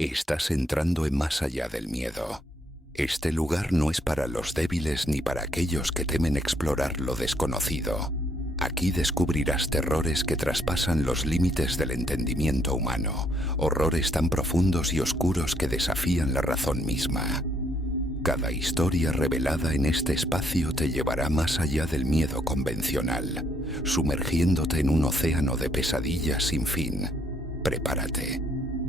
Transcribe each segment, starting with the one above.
Estás entrando en más allá del miedo. Este lugar no es para los débiles ni para aquellos que temen explorar lo desconocido. Aquí descubrirás terrores que traspasan los límites del entendimiento humano, horrores tan profundos y oscuros que desafían la razón misma. Cada historia revelada en este espacio te llevará más allá del miedo convencional, sumergiéndote en un océano de pesadillas sin fin. Prepárate,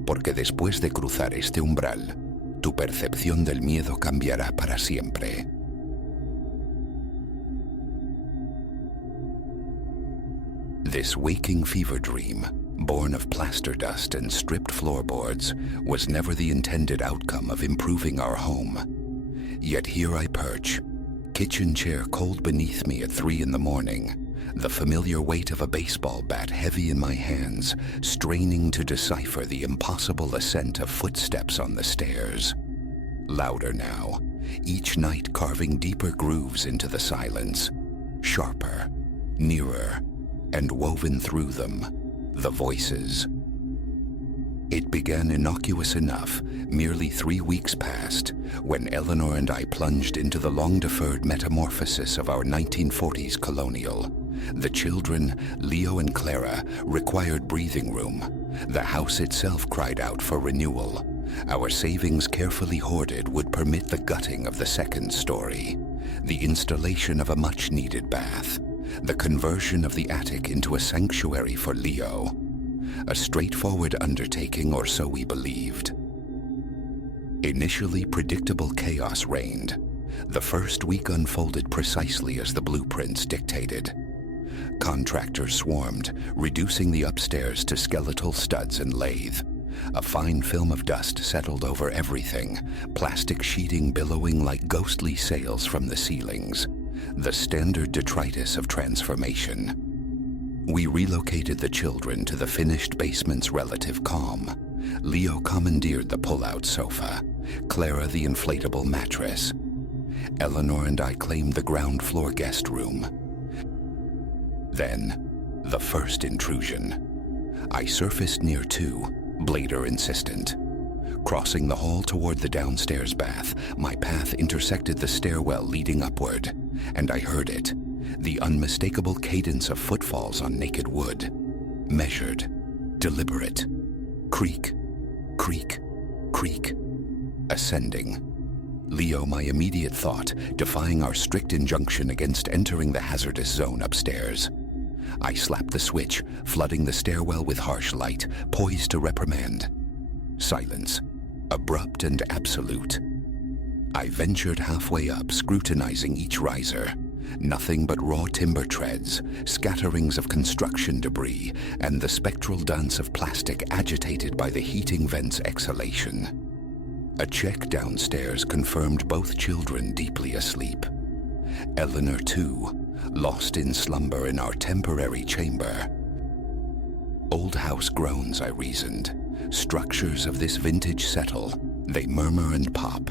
porque después de cruzar este umbral, tu percepción del miedo cambiará para siempre. This waking fever dream, born of plaster dust and stripped floorboards, was never the intended outcome of improving our home. Yet here I perch, kitchen chair cold beneath me at 3 in the morning, the familiar weight of a baseball bat heavy in my hands, straining to decipher the impossible ascent of footsteps on the stairs. Louder now, each night carving deeper grooves into the silence, sharper, nearer, and woven through them, the voices. It began innocuous enough, merely 3 weeks past, when Eleanor and I plunged into the long-deferred metamorphosis of our 1940s colonial. The children, Leo and Clara, required breathing room. The house itself cried out for renewal. Our savings carefully hoarded would permit the gutting of the second story, the installation of a much-needed bath, the conversion of the attic into a sanctuary for Leo. A straightforward undertaking, or so we believed. Initially, predictable chaos reigned. The first week unfolded precisely as the blueprints dictated. Contractors swarmed, reducing the upstairs to skeletal studs and lathe. A fine film of dust settled over everything, plastic sheeting billowing like ghostly sails from the ceilings, the standard detritus of transformation. We relocated the children to the finished basement's relative calm. Leo commandeered the pull-out sofa, Clara the inflatable mattress. Eleanor and I claimed the ground floor guest room. Then, the first intrusion. I surfaced near 2, Blader insistent. Crossing the hall toward the downstairs bath, my path intersected the stairwell leading upward, and I heard it, the unmistakable cadence of footfalls on naked wood. Measured, deliberate. Creak, creak, creak. Ascending. Leo, my immediate thought, defying our strict injunction against entering the hazardous zone upstairs. I slapped the switch, flooding the stairwell with harsh light, poised to reprimand. Silence, abrupt and absolute. I ventured halfway up, scrutinizing each riser. Nothing but raw timber treads, scatterings of construction debris, and the spectral dance of plastic agitated by the heating vent's exhalation. A check downstairs confirmed both children deeply asleep. Eleanor, too, lost in slumber in our temporary chamber. Old house groans, I reasoned. Structures of this vintage settle. They murmur and pop,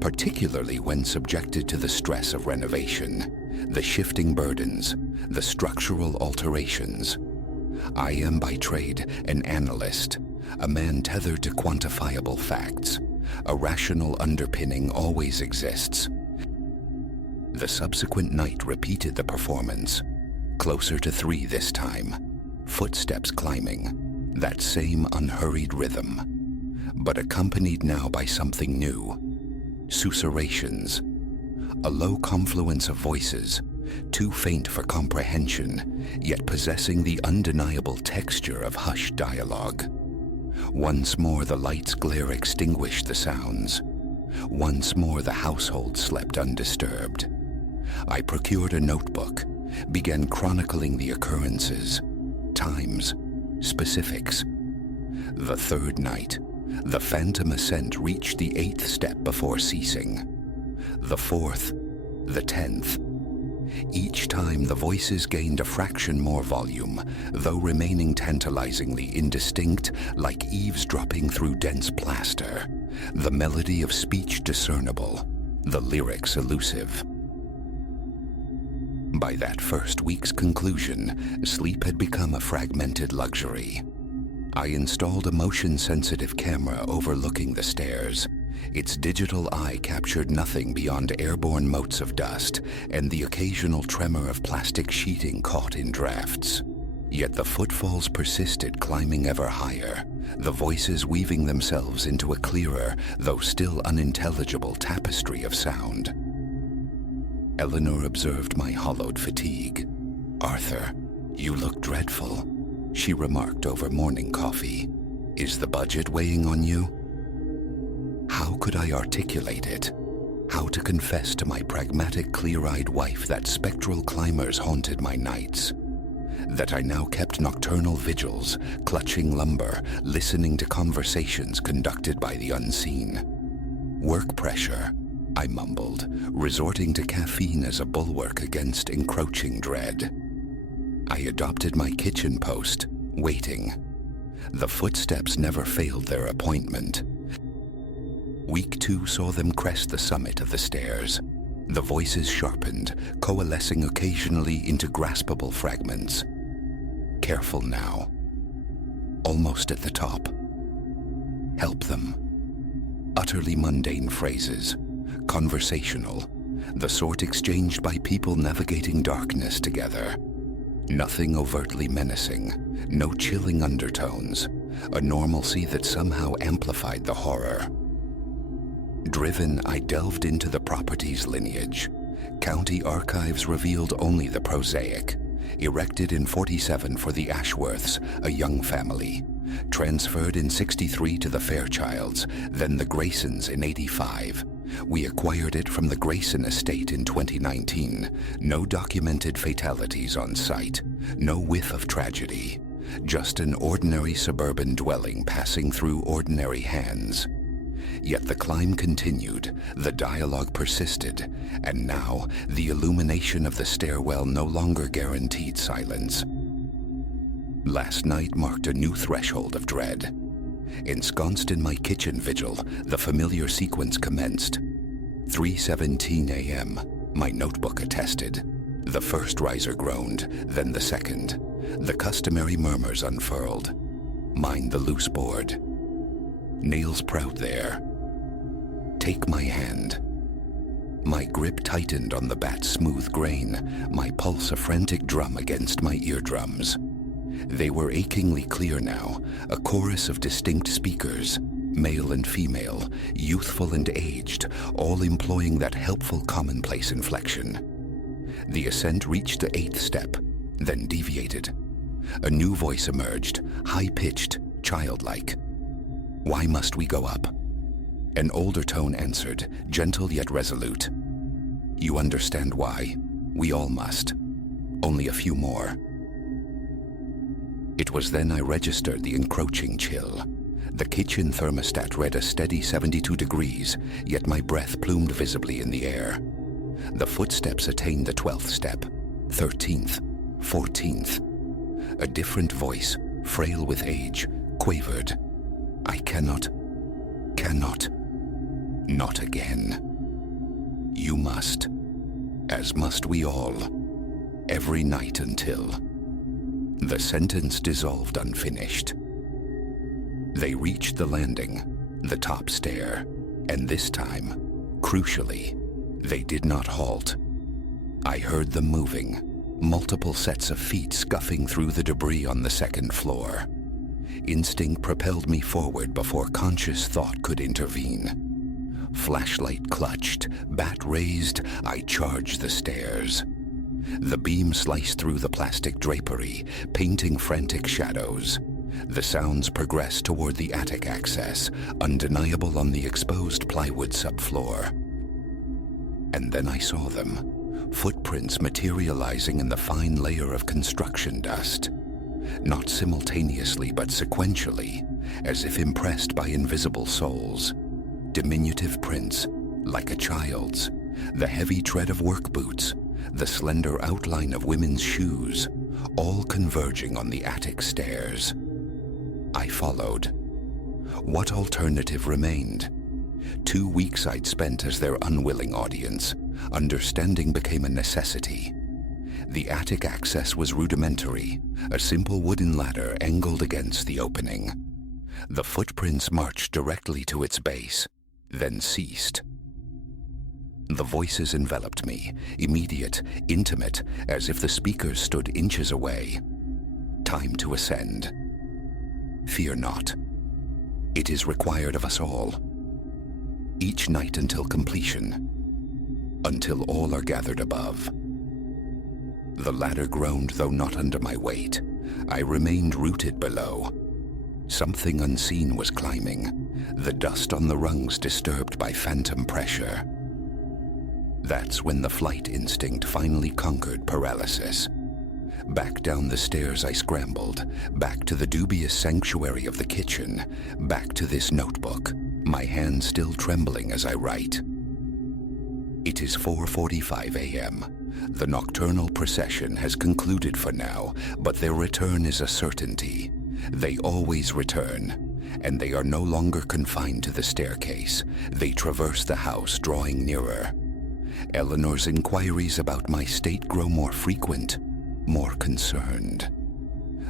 particularly when subjected to the stress of renovation, the shifting burdens, the structural alterations. I am by trade an analyst, a man tethered to quantifiable facts. A rational underpinning always exists. The subsequent night repeated the performance. Closer to 3 this time. Footsteps climbing. That same unhurried rhythm. But accompanied now by something new. Susurrations. A low confluence of voices, too faint for comprehension, yet possessing the undeniable texture of hushed dialogue. Once more the light's glare extinguished the sounds. Once more the household slept undisturbed. I procured a notebook, began chronicling the occurrences, times, specifics. The 3rd night, the phantom ascent reached the 8th step before ceasing. The 4th, the 10th. Each time the voices gained a fraction more volume, though remaining tantalizingly indistinct, like eavesdropping through dense plaster. The melody of speech discernible, the lyrics elusive. By that first week's conclusion, sleep had become a fragmented luxury. I installed a motion-sensitive camera overlooking the stairs. Its digital eye captured nothing beyond airborne motes of dust and the occasional tremor of plastic sheeting caught in drafts. Yet the footfalls persisted, climbing ever higher, the voices weaving themselves into a clearer, though still unintelligible tapestry of sound. Eleanor observed my hollowed fatigue. "Arthur, you look dreadful," she remarked over morning coffee. "Is the budget weighing on you?" How could I articulate it? How to confess to my pragmatic, clear-eyed wife that spectral climbers haunted my nights? That I now kept nocturnal vigils, clutching lumber, listening to conversations conducted by the unseen. "Work pressure," I mumbled, resorting to caffeine as a bulwark against encroaching dread. I adopted my kitchen post, waiting. The footsteps never failed their appointment. Week 2 saw them crest the summit of the stairs. The voices sharpened, coalescing occasionally into graspable fragments. Careful now. Almost at the top. Help them. Utterly mundane phrases. Conversational. The sort exchanged by people navigating darkness together. Nothing overtly menacing. No chilling undertones. A normalcy that somehow amplified the horror. Driven, I delved into the property's lineage. County archives revealed only the prosaic. Erected in 47 for the Ashworths, a young family. Transferred in 63 to the Fairchilds, then the Graysons in 85. We acquired it from the Grayson estate in 2019. No documented fatalities on site. No whiff of tragedy. Just an ordinary suburban dwelling passing through ordinary hands. Yet the climb continued, the dialogue persisted, and now the illumination of the stairwell no longer guaranteed silence. Last night marked a new threshold of dread. Ensconced in my kitchen vigil, the familiar sequence commenced. 3:17 a.m., my notebook attested. The first riser groaned, then the second. The customary murmurs unfurled. Mine the loose board. Nails proud there. Take my hand. My grip tightened on the bat's smooth grain, my pulse a frantic drum against my eardrums. They were achingly clear now, a chorus of distinct speakers, male and female, youthful and aged, all employing that helpful commonplace inflection. The ascent reached the 8th step, then deviated. A new voice emerged, high-pitched, childlike. "Why must we go up?" An older tone answered, gentle yet resolute. "You understand why. We all must. Only a few more." It was then I registered the encroaching chill. The kitchen thermostat read a steady 72 degrees, yet my breath plumed visibly in the air. The footsteps attained the 12th step, 13th, 14th. A different voice, frail with age, quavered. "I cannot, not again. You must, as must we all, every night until..." The sentence dissolved unfinished. They reached the landing, the top stair, and this time, crucially, they did not halt. I heard them moving, multiple sets of feet scuffing through the debris on the second floor. Instinct propelled me forward before conscious thought could intervene. Flashlight clutched, bat raised, I charged the stairs. The beam sliced through the plastic drapery, painting frantic shadows. The sounds progressed toward the attic access, undeniable on the exposed plywood subfloor. And then I saw them, footprints materializing in the fine layer of construction dust. Not simultaneously but sequentially, as if impressed by invisible souls. Diminutive prints, like a child's, the heavy tread of work boots, the slender outline of women's shoes, all converging on the attic stairs. I followed. What alternative remained? 2 weeks I'd spent as their unwilling audience. Understanding became a necessity. The attic access was rudimentary, a simple wooden ladder angled against the opening. The footprints marched directly to its base, then ceased. The voices enveloped me, immediate, intimate, as if the speakers stood inches away. Time to ascend. Fear not. It is required of us all. Each night until completion, until all are gathered above. The ladder groaned, though not under my weight. I remained rooted below. Something unseen was climbing, the dust on the rungs disturbed by phantom pressure. That's when the flight instinct finally conquered paralysis. Back down the stairs I scrambled, back to the dubious sanctuary of the kitchen, back to this notebook, my hand still trembling as I write. It is 4:45 a.m. The nocturnal procession has concluded for now, but their return is a certainty. They always return, and they are no longer confined to the staircase. They traverse the house, drawing nearer. Eleanor's inquiries about my state grow more frequent, more concerned.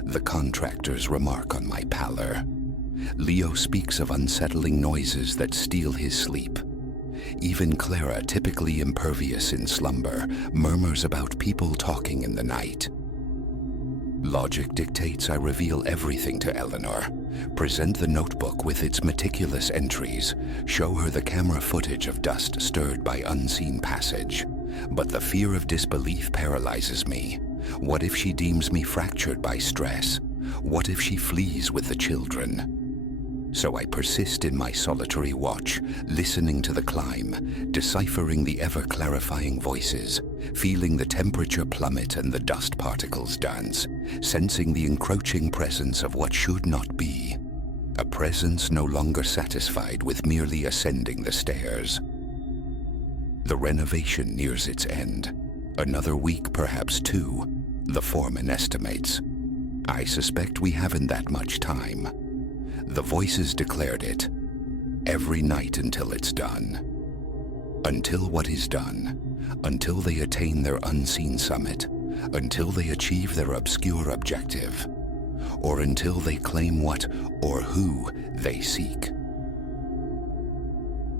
The contractors remark on my pallor. Leo speaks of unsettling noises that steal his sleep. Even Clara, typically impervious in slumber, murmurs about people talking in the night. Logic dictates I reveal everything to Eleanor, present the notebook with its meticulous entries, show her the camera footage of dust stirred by unseen passage. But the fear of disbelief paralyzes me. What if she deems me fractured by stress? What if she flees with the children? So I persist in my solitary watch, listening to the climb, deciphering the ever-clarifying voices, feeling the temperature plummet and the dust particles dance, sensing the encroaching presence of what should not be. A presence no longer satisfied with merely ascending the stairs. The renovation nears its end. Another week, perhaps two, the foreman estimates. I suspect we haven't that much time. The voices declared it. Every night until it's done. Until what is done. Until they attain their unseen summit. Until they achieve their obscure objective. Or until they claim what or who they seek.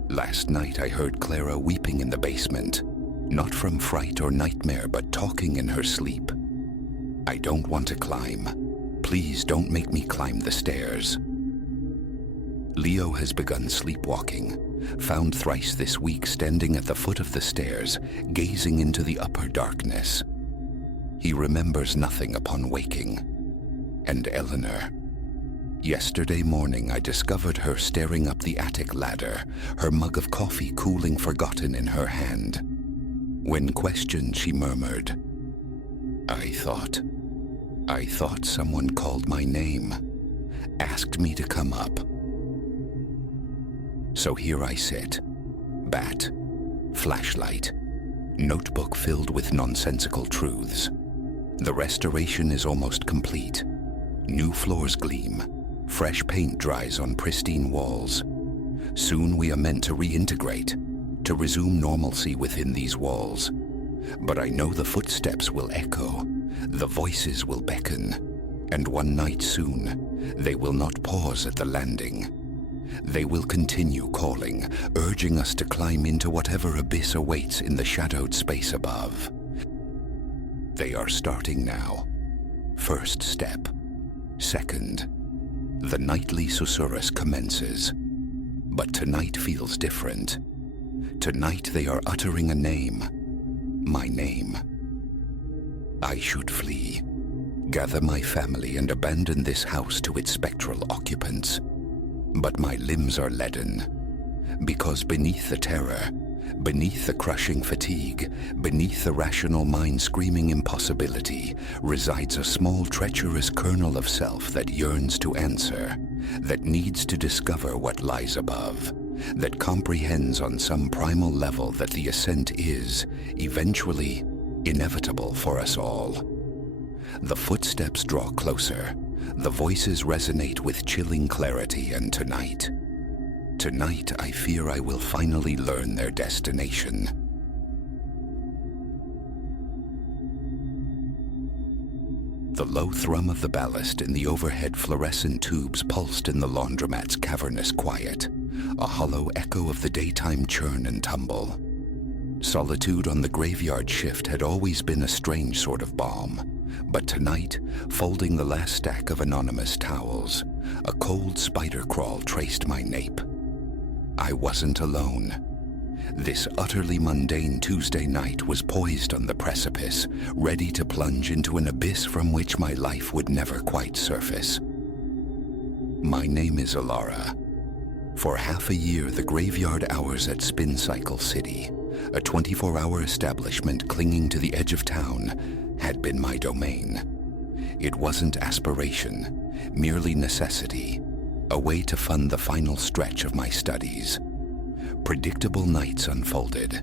Last night I heard Clara weeping in the basement. Not from fright or nightmare, but talking in her sleep. I don't want to climb. Please don't make me climb the stairs. Leo has begun sleepwalking, found thrice this week standing at the foot of the stairs, gazing into the upper darkness. He remembers nothing upon waking. And Eleanor. Yesterday morning I discovered her staring up the attic ladder, her mug of coffee cooling forgotten in her hand. When questioned, she murmured, I thought someone called my name, asked me to come up. So here I sit, bat, flashlight, notebook filled with nonsensical truths. The restoration is almost complete. New floors gleam, fresh paint dries on pristine walls. Soon we are meant to reintegrate, to resume normalcy within these walls. But I know the footsteps will echo, the voices will beckon, and one night soon, they will not pause at the landing. They will continue calling, urging us to climb into whatever abyss awaits in the shadowed space above. They are starting now. First step. Second. The nightly susurrus commences. But tonight feels different. Tonight they are uttering a name. My name. I should flee. Gather my family and abandon this house to its spectral occupants. But my limbs are leaden, because beneath the terror, beneath the crushing fatigue, beneath the rational mind screaming impossibility, resides a small treacherous kernel of self that yearns to answer, that needs to discover what lies above, that comprehends on some primal level that the ascent is, eventually, inevitable for us all. The footsteps draw closer. The voices resonate with chilling clarity, and tonight I fear I will finally learn their destination. The low thrum of the ballast in the overhead fluorescent tubes pulsed in the laundromat's cavernous quiet, a hollow echo of the daytime churn and tumble. Solitude on the graveyard shift had always been a strange sort of balm, but tonight, folding the last stack of anonymous towels, a cold spider crawl traced my nape. I wasn't alone. This utterly mundane Tuesday night was poised on the precipice, ready to plunge into an abyss from which my life would never quite surface. My name is Alara. For half a year, the graveyard hours at Spin Cycle City, a 24-hour establishment clinging to the edge of town, had been my domain. It wasn't aspiration, merely necessity, a way to fund the final stretch of my studies. Predictable nights unfolded.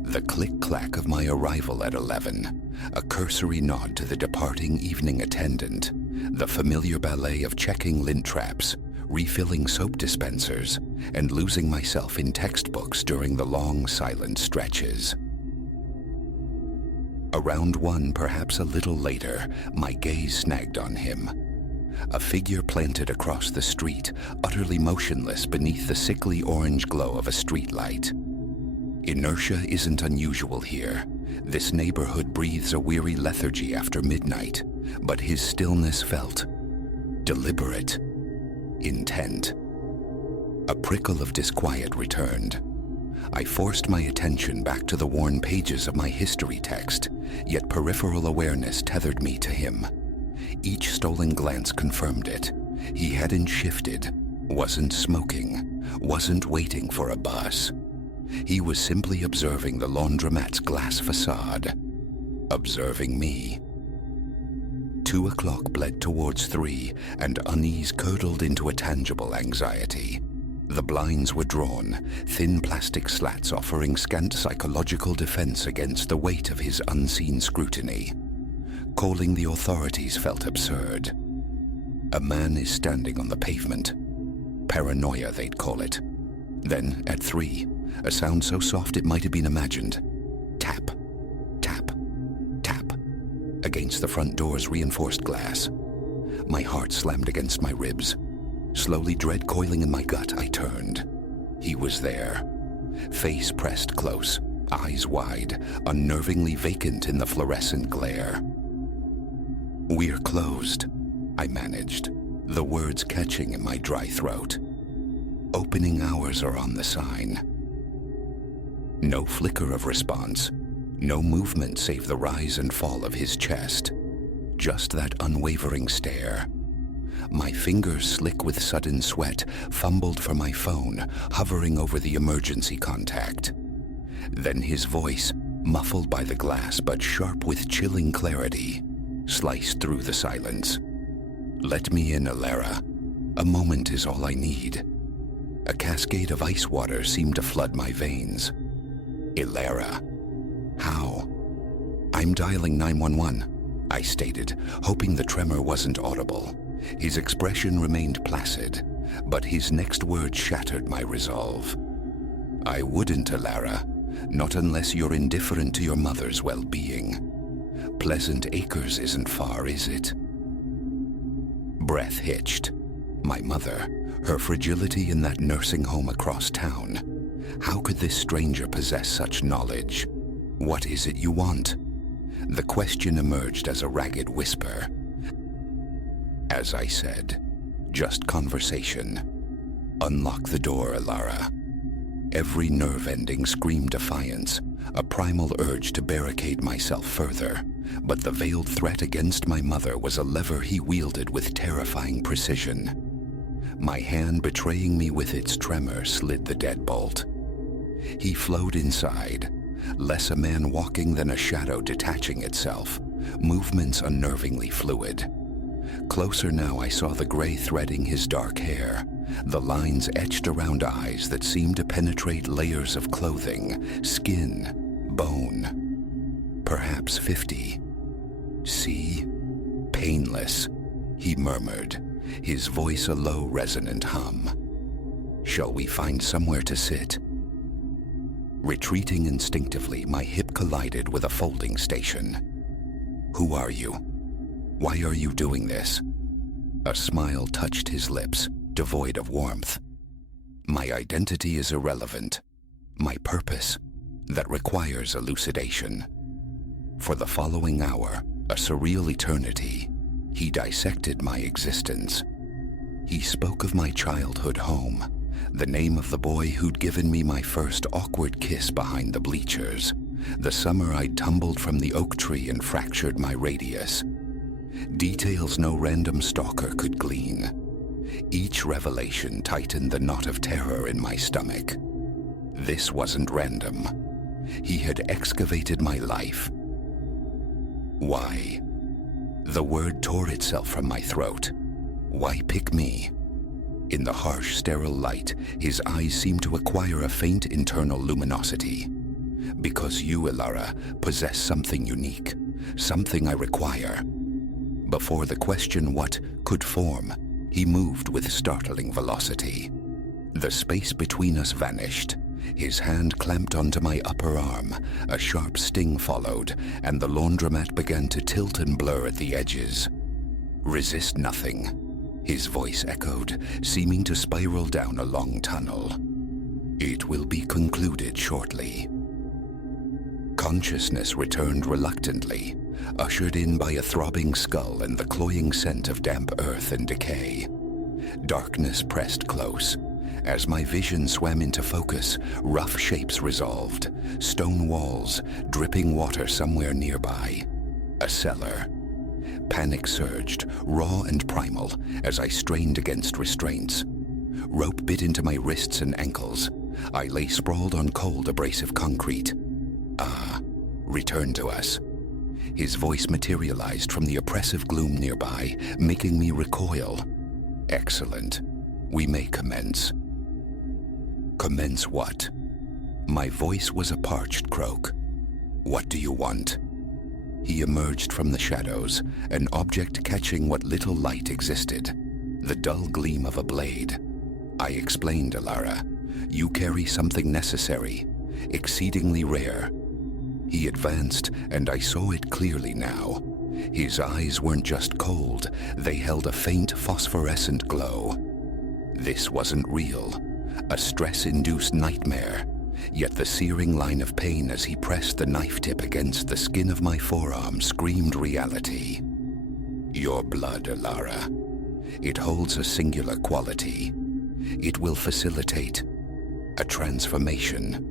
The click-clack of my arrival at 11, a cursory nod to the departing evening attendant, the familiar ballet of checking lint traps, refilling soap dispensers, and losing myself in textbooks during the long, silent stretches. Around 1, perhaps a little later, my gaze snagged on him. A figure planted across the street, utterly motionless beneath the sickly orange glow of a streetlight. Inertia isn't unusual here. This neighborhood breathes a weary lethargy after midnight, but his stillness felt deliberate, intent. A prickle of disquiet returned. I forced my attention back to the worn pages of my history text, yet peripheral awareness tethered me to him. Each stolen glance confirmed it. He hadn't shifted, wasn't smoking, wasn't waiting for a bus. He was simply observing the laundromat's glass facade, observing me. 2 o'clock bled towards 3, and unease curdled into a tangible anxiety. The blinds were drawn, thin plastic slats offering scant psychological defense against the weight of his unseen scrutiny. Calling the authorities felt absurd. A man is standing on the pavement. Paranoia, they'd call it. Then, at 3, a sound so soft it might have been imagined. Tap, tap, tap, against the front door's reinforced glass. My heart slammed against my ribs. Slowly, dread coiling in my gut, I turned. He was there. Face pressed close, eyes wide, unnervingly vacant in the fluorescent glare. "We're closed," I managed, the words catching in my dry throat. "Opening hours are on the sign." No flicker of response, no movement save the rise and fall of his chest. Just that unwavering stare. My fingers, slick with sudden sweat, fumbled for my phone, hovering over the emergency contact. Then his voice, muffled by the glass but sharp with chilling clarity, sliced through the silence. "Let me in, Alara. A moment is all I need." A cascade of ice water seemed to flood my veins. "Alara. How?" "I'm dialing 911, I stated, hoping the tremor wasn't audible. His expression remained placid, but his next word shattered my resolve. "I wouldn't, Alara. Not unless you're indifferent to your mother's well-being. Pleasant Acres isn't far, is it?" Breath hitched. My mother, her fragility in that nursing home across town. How could this stranger possess such knowledge? "What is it you want?" The question emerged as a ragged whisper. As I said, just conversation. "Unlock the door, Alara." Every nerve ending screamed defiance, a primal urge to barricade myself further, but the veiled threat against my mother was a lever he wielded with terrifying precision. My hand, betraying me with its tremor, slid the deadbolt. He flowed inside, less a man walking than a shadow detaching itself, movements unnervingly fluid. Closer now, I saw the gray threading his dark hair, the lines etched around eyes that seemed to penetrate layers of clothing, skin, bone. Perhaps 50. "See? Painless," he murmured, his voice a low, resonant hum. "Shall we find somewhere to sit?" Retreating instinctively, my hip collided with a folding station. "Who are you?" Why are you doing this? A smile touched his lips, devoid of warmth. My identity is irrelevant. My purpose, that requires elucidation. For the following hour, a surreal eternity, he dissected my existence. He spoke of my childhood home, the name of the boy who'd given me my first awkward kiss behind the bleachers, the summer I'd tumbled from the oak tree and fractured my radius. Details no random stalker could glean. Each revelation tightened the knot of terror in my stomach. This wasn't random. He had excavated my life. Why? The word tore itself from my throat. Why pick me? In the harsh, sterile light, his eyes seemed to acquire a faint internal luminosity. Because you, Ilara, possess something unique, something I require. Before the question what could form, he moved with startling velocity. The space between us vanished. His hand clamped onto my upper arm, a sharp sting followed, and the laundromat began to tilt and blur at the edges. Resist nothing, his voice echoed, seeming to spiral down a long tunnel. It will be concluded shortly. Consciousness returned reluctantly, ushered in by a throbbing skull and the cloying scent of damp earth and decay. Darkness pressed close. As my vision swam into focus, rough shapes resolved, stone walls, dripping water somewhere nearby. A cellar. Panic surged, raw and primal, as I strained against restraints. Rope bit into my wrists and ankles. I lay sprawled on cold, abrasive concrete. Return to us. His voice materialized from the oppressive gloom nearby, making me recoil. Excellent. We may commence. Commence what? My voice was a parched croak. What do you want? He emerged from the shadows, an object catching what little light existed, the dull gleam of a blade. I explained, Ilara. You carry something necessary, exceedingly rare. He advanced, and I saw it clearly now. His eyes weren't just cold, they held a faint phosphorescent glow. This wasn't real, a stress-induced nightmare, yet the searing line of pain as he pressed the knife tip against the skin of my forearm screamed reality. Your blood, Ilara. It holds a singular quality. It will facilitate a transformation.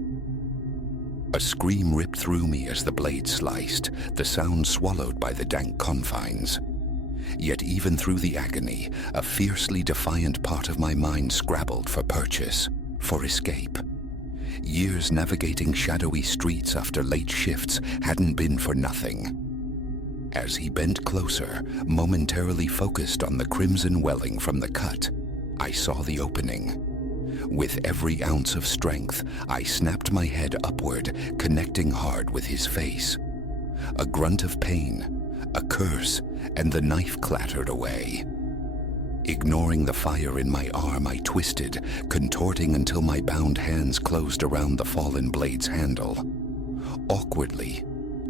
A scream ripped through me as the blade sliced, the sound swallowed by the dank confines. Yet even through the agony, a fiercely defiant part of my mind scrabbled for purchase, for escape. Years navigating shadowy streets after late shifts hadn't been for nothing. As he bent closer, momentarily focused on the crimson welling from the cut, I saw the opening. With every ounce of strength, I snapped my head upward, connecting hard with his face. A grunt of pain, a curse, and the knife clattered away. Ignoring the fire in my arm, I twisted, contorting until my bound hands closed around the fallen blade's handle. Awkwardly,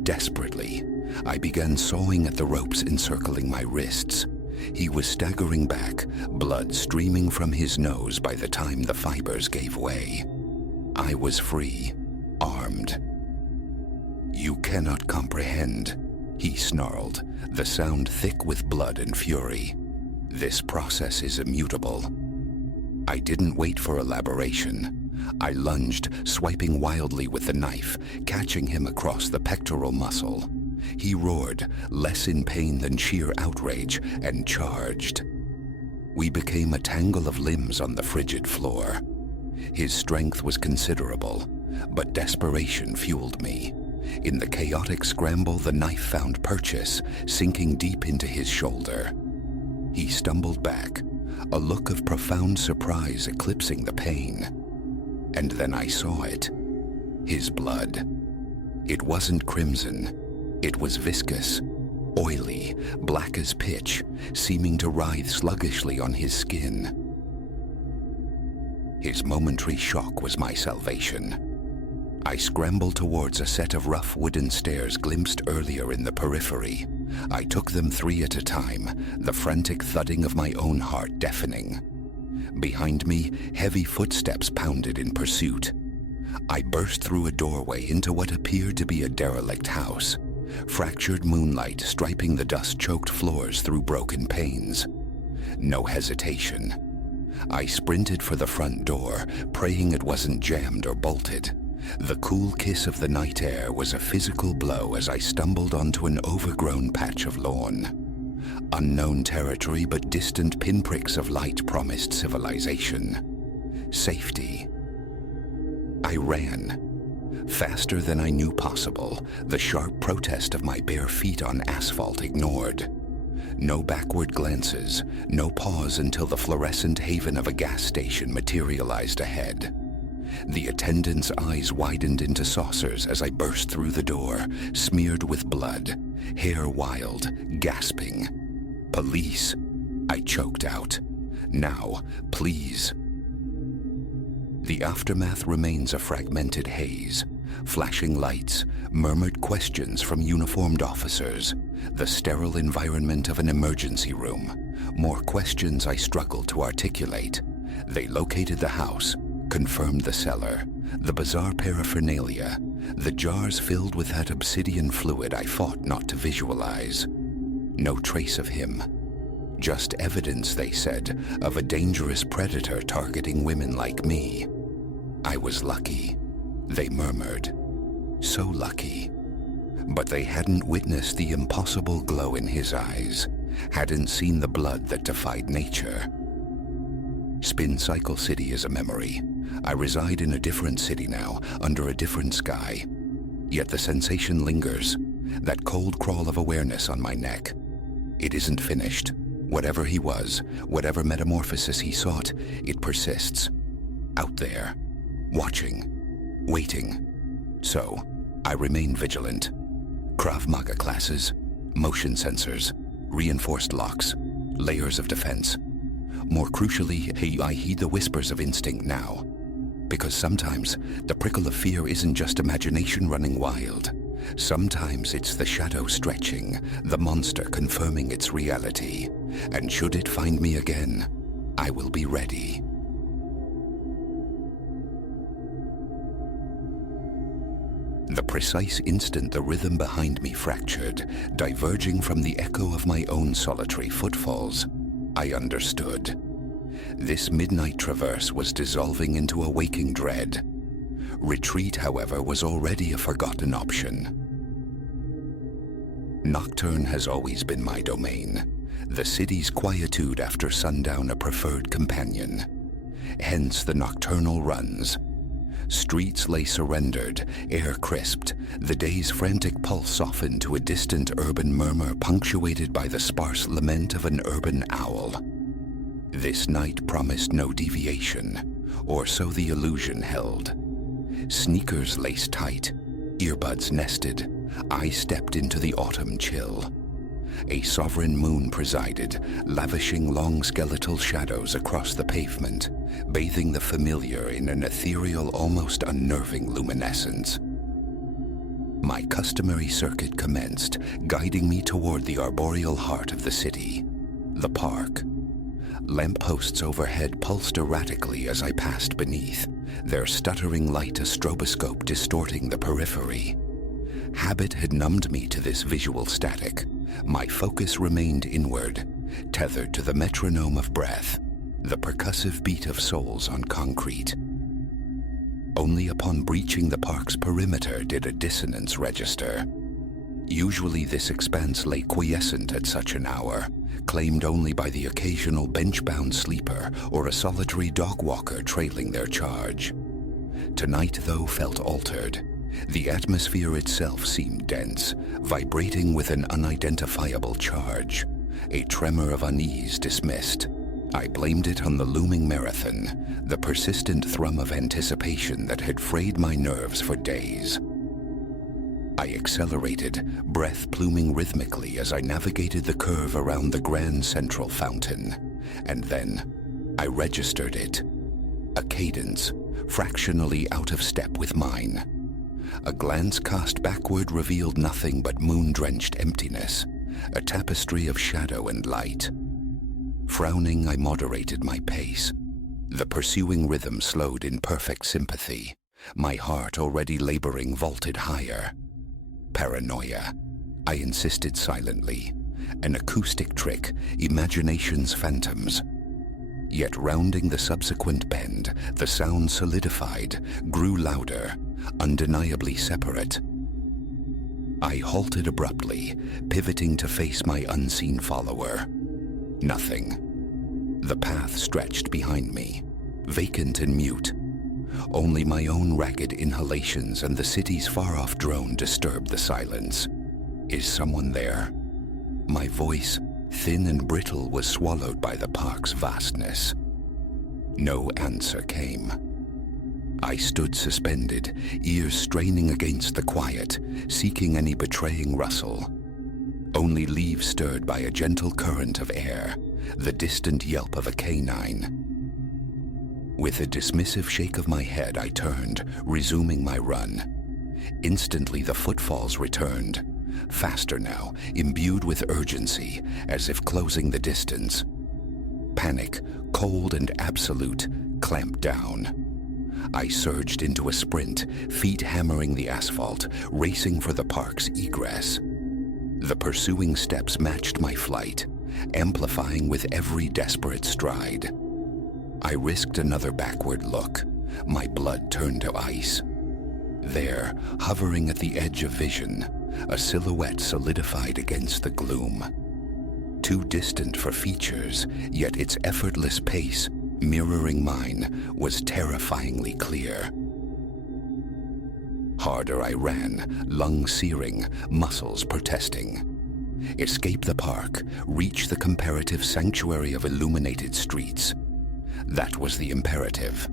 desperately, I began sawing at the ropes encircling my wrists. He was staggering back, blood streaming from his nose by the time the fibers gave way. I was free, armed. You cannot comprehend, he snarled, the sound thick with blood and fury. This process is immutable. I didn't wait for elaboration. I lunged, swiping wildly with the knife, catching him across the pectoral muscle. He roared, less in pain than sheer outrage, and charged. We became a tangle of limbs on the frigid floor. His strength was considerable, but desperation fueled me. In the chaotic scramble, the knife found purchase, sinking deep into his shoulder. He stumbled back, a look of profound surprise eclipsing the pain. And then I saw it. His blood. It wasn't crimson. It was viscous, oily, black as pitch, seeming to writhe sluggishly on his skin. His momentary shock was my salvation. I scrambled towards a set of rough wooden stairs glimpsed earlier in the periphery, I took them 3 at a time, the frantic thudding of my own heart deafening. Behind me, heavy footsteps pounded in pursuit. I burst through a doorway into what appeared to be a derelict house, fractured moonlight striping the dust-choked floors through broken panes. No hesitation. I sprinted for the front door, praying it wasn't jammed or bolted. The cool kiss of the night air was a physical blow as I stumbled onto an overgrown patch of lawn. Unknown territory, but distant pinpricks of light promised civilization. Safety. I ran. Faster than I knew possible, the sharp protest of my bare feet on asphalt ignored. No backward glances, no pause until the fluorescent haven of a gas station materialized ahead. The attendant's eyes widened into saucers as I burst through the door, smeared with blood, hair wild, gasping. "Police," I choked out. "Now, please." The aftermath remains a fragmented haze. Flashing lights, murmured questions from uniformed officers, the sterile environment of an emergency room. More questions I struggled to articulate. They located the house, confirmed the cellar, the bizarre paraphernalia, the jars filled with that obsidian fluid I fought not to visualize. No trace of him. Just evidence, they said, of a dangerous predator targeting women like me. I was lucky, they murmured. So lucky. But they hadn't witnessed the impossible glow in his eyes, hadn't seen the blood that defied nature. Spin Cycle City is a memory. I reside in a different city now, under a different sky. Yet the sensation lingers, that cold crawl of awareness on my neck. It isn't finished. Whatever he was, whatever metamorphosis he sought, it persists. Out there, watching, waiting. So, I remain vigilant. Krav Maga classes, motion sensors, reinforced locks, layers of defense. More crucially, I heed the whispers of instinct now. Because sometimes, the prickle of fear isn't just imagination running wild. Sometimes it's the shadow stretching, the monster confirming its reality. And should it find me again, I will be ready. The precise instant the rhythm behind me fractured, diverging from the echo of my own solitary footfalls, I understood. This midnight traverse was dissolving into a waking dread. Retreat, however, was already a forgotten option. Nocturne has always been my domain, the city's quietude after sundown a preferred companion. Hence the nocturnal runs. Streets lay surrendered, air crisped, the day's frantic pulse softened to a distant urban murmur punctuated by the sparse lament of an urban owl. This night promised no deviation, or so the illusion held. Sneakers laced tight, earbuds nested, I stepped into the autumn chill. A sovereign moon presided, lavishing long skeletal shadows across the pavement, bathing the familiar in an ethereal, almost unnerving luminescence. My customary circuit commenced, guiding me toward the arboreal heart of the city, the park. Lampposts overhead pulsed erratically as I passed beneath, their stuttering light a stroboscope distorting the periphery. Habit had numbed me to this visual static. My focus remained inward, tethered to the metronome of breath, the percussive beat of soles on concrete. Only upon breaching the park's perimeter did a dissonance register. Usually this expanse lay quiescent at such an hour, claimed only by the occasional bench-bound sleeper or a solitary dog walker trailing their charge. Tonight, though, felt altered. The atmosphere itself seemed dense, vibrating with an unidentifiable charge. A tremor of unease dismissed. I blamed it on the looming marathon, the persistent thrum of anticipation that had frayed my nerves for days. I accelerated, breath pluming rhythmically as I navigated the curve around the grand central fountain. And then, I registered it. A cadence, fractionally out of step with mine. A glance cast backward revealed nothing but moon-drenched emptiness, a tapestry of shadow and light. Frowning, I moderated my pace. The pursuing rhythm slowed in perfect sympathy, my heart already laboring vaulted higher. Paranoia. I insisted silently. An acoustic trick, imagination's phantoms. Yet rounding the subsequent bend, the sound solidified, grew louder, undeniably separate. I halted abruptly, pivoting to face my unseen follower. Nothing. The path stretched behind me, vacant and mute. Only my own ragged inhalations and the city's far-off drone disturbed the silence. Is someone there? My voice, thin and brittle, was swallowed by the park's vastness. No answer came. I stood suspended, ears straining against the quiet, seeking any betraying rustle. Only leaves stirred by a gentle current of air, the distant yelp of a canine. With a dismissive shake of my head, I turned, resuming my run. Instantly, the footfalls returned, faster now, imbued with urgency, as if closing the distance. Panic, cold and absolute, clamped down. I surged into a sprint, feet hammering the asphalt, racing for the park's egress. The pursuing steps matched my flight, amplifying with every desperate stride. I risked another backward look. My blood turned to ice. There, hovering at the edge of vision, a silhouette solidified against the gloom. Too distant for features, yet its effortless pace, mirroring mine, was terrifyingly clear. Harder I ran, lungs searing, muscles protesting. Escape the park, reach the comparative sanctuary of illuminated streets. That was the imperative.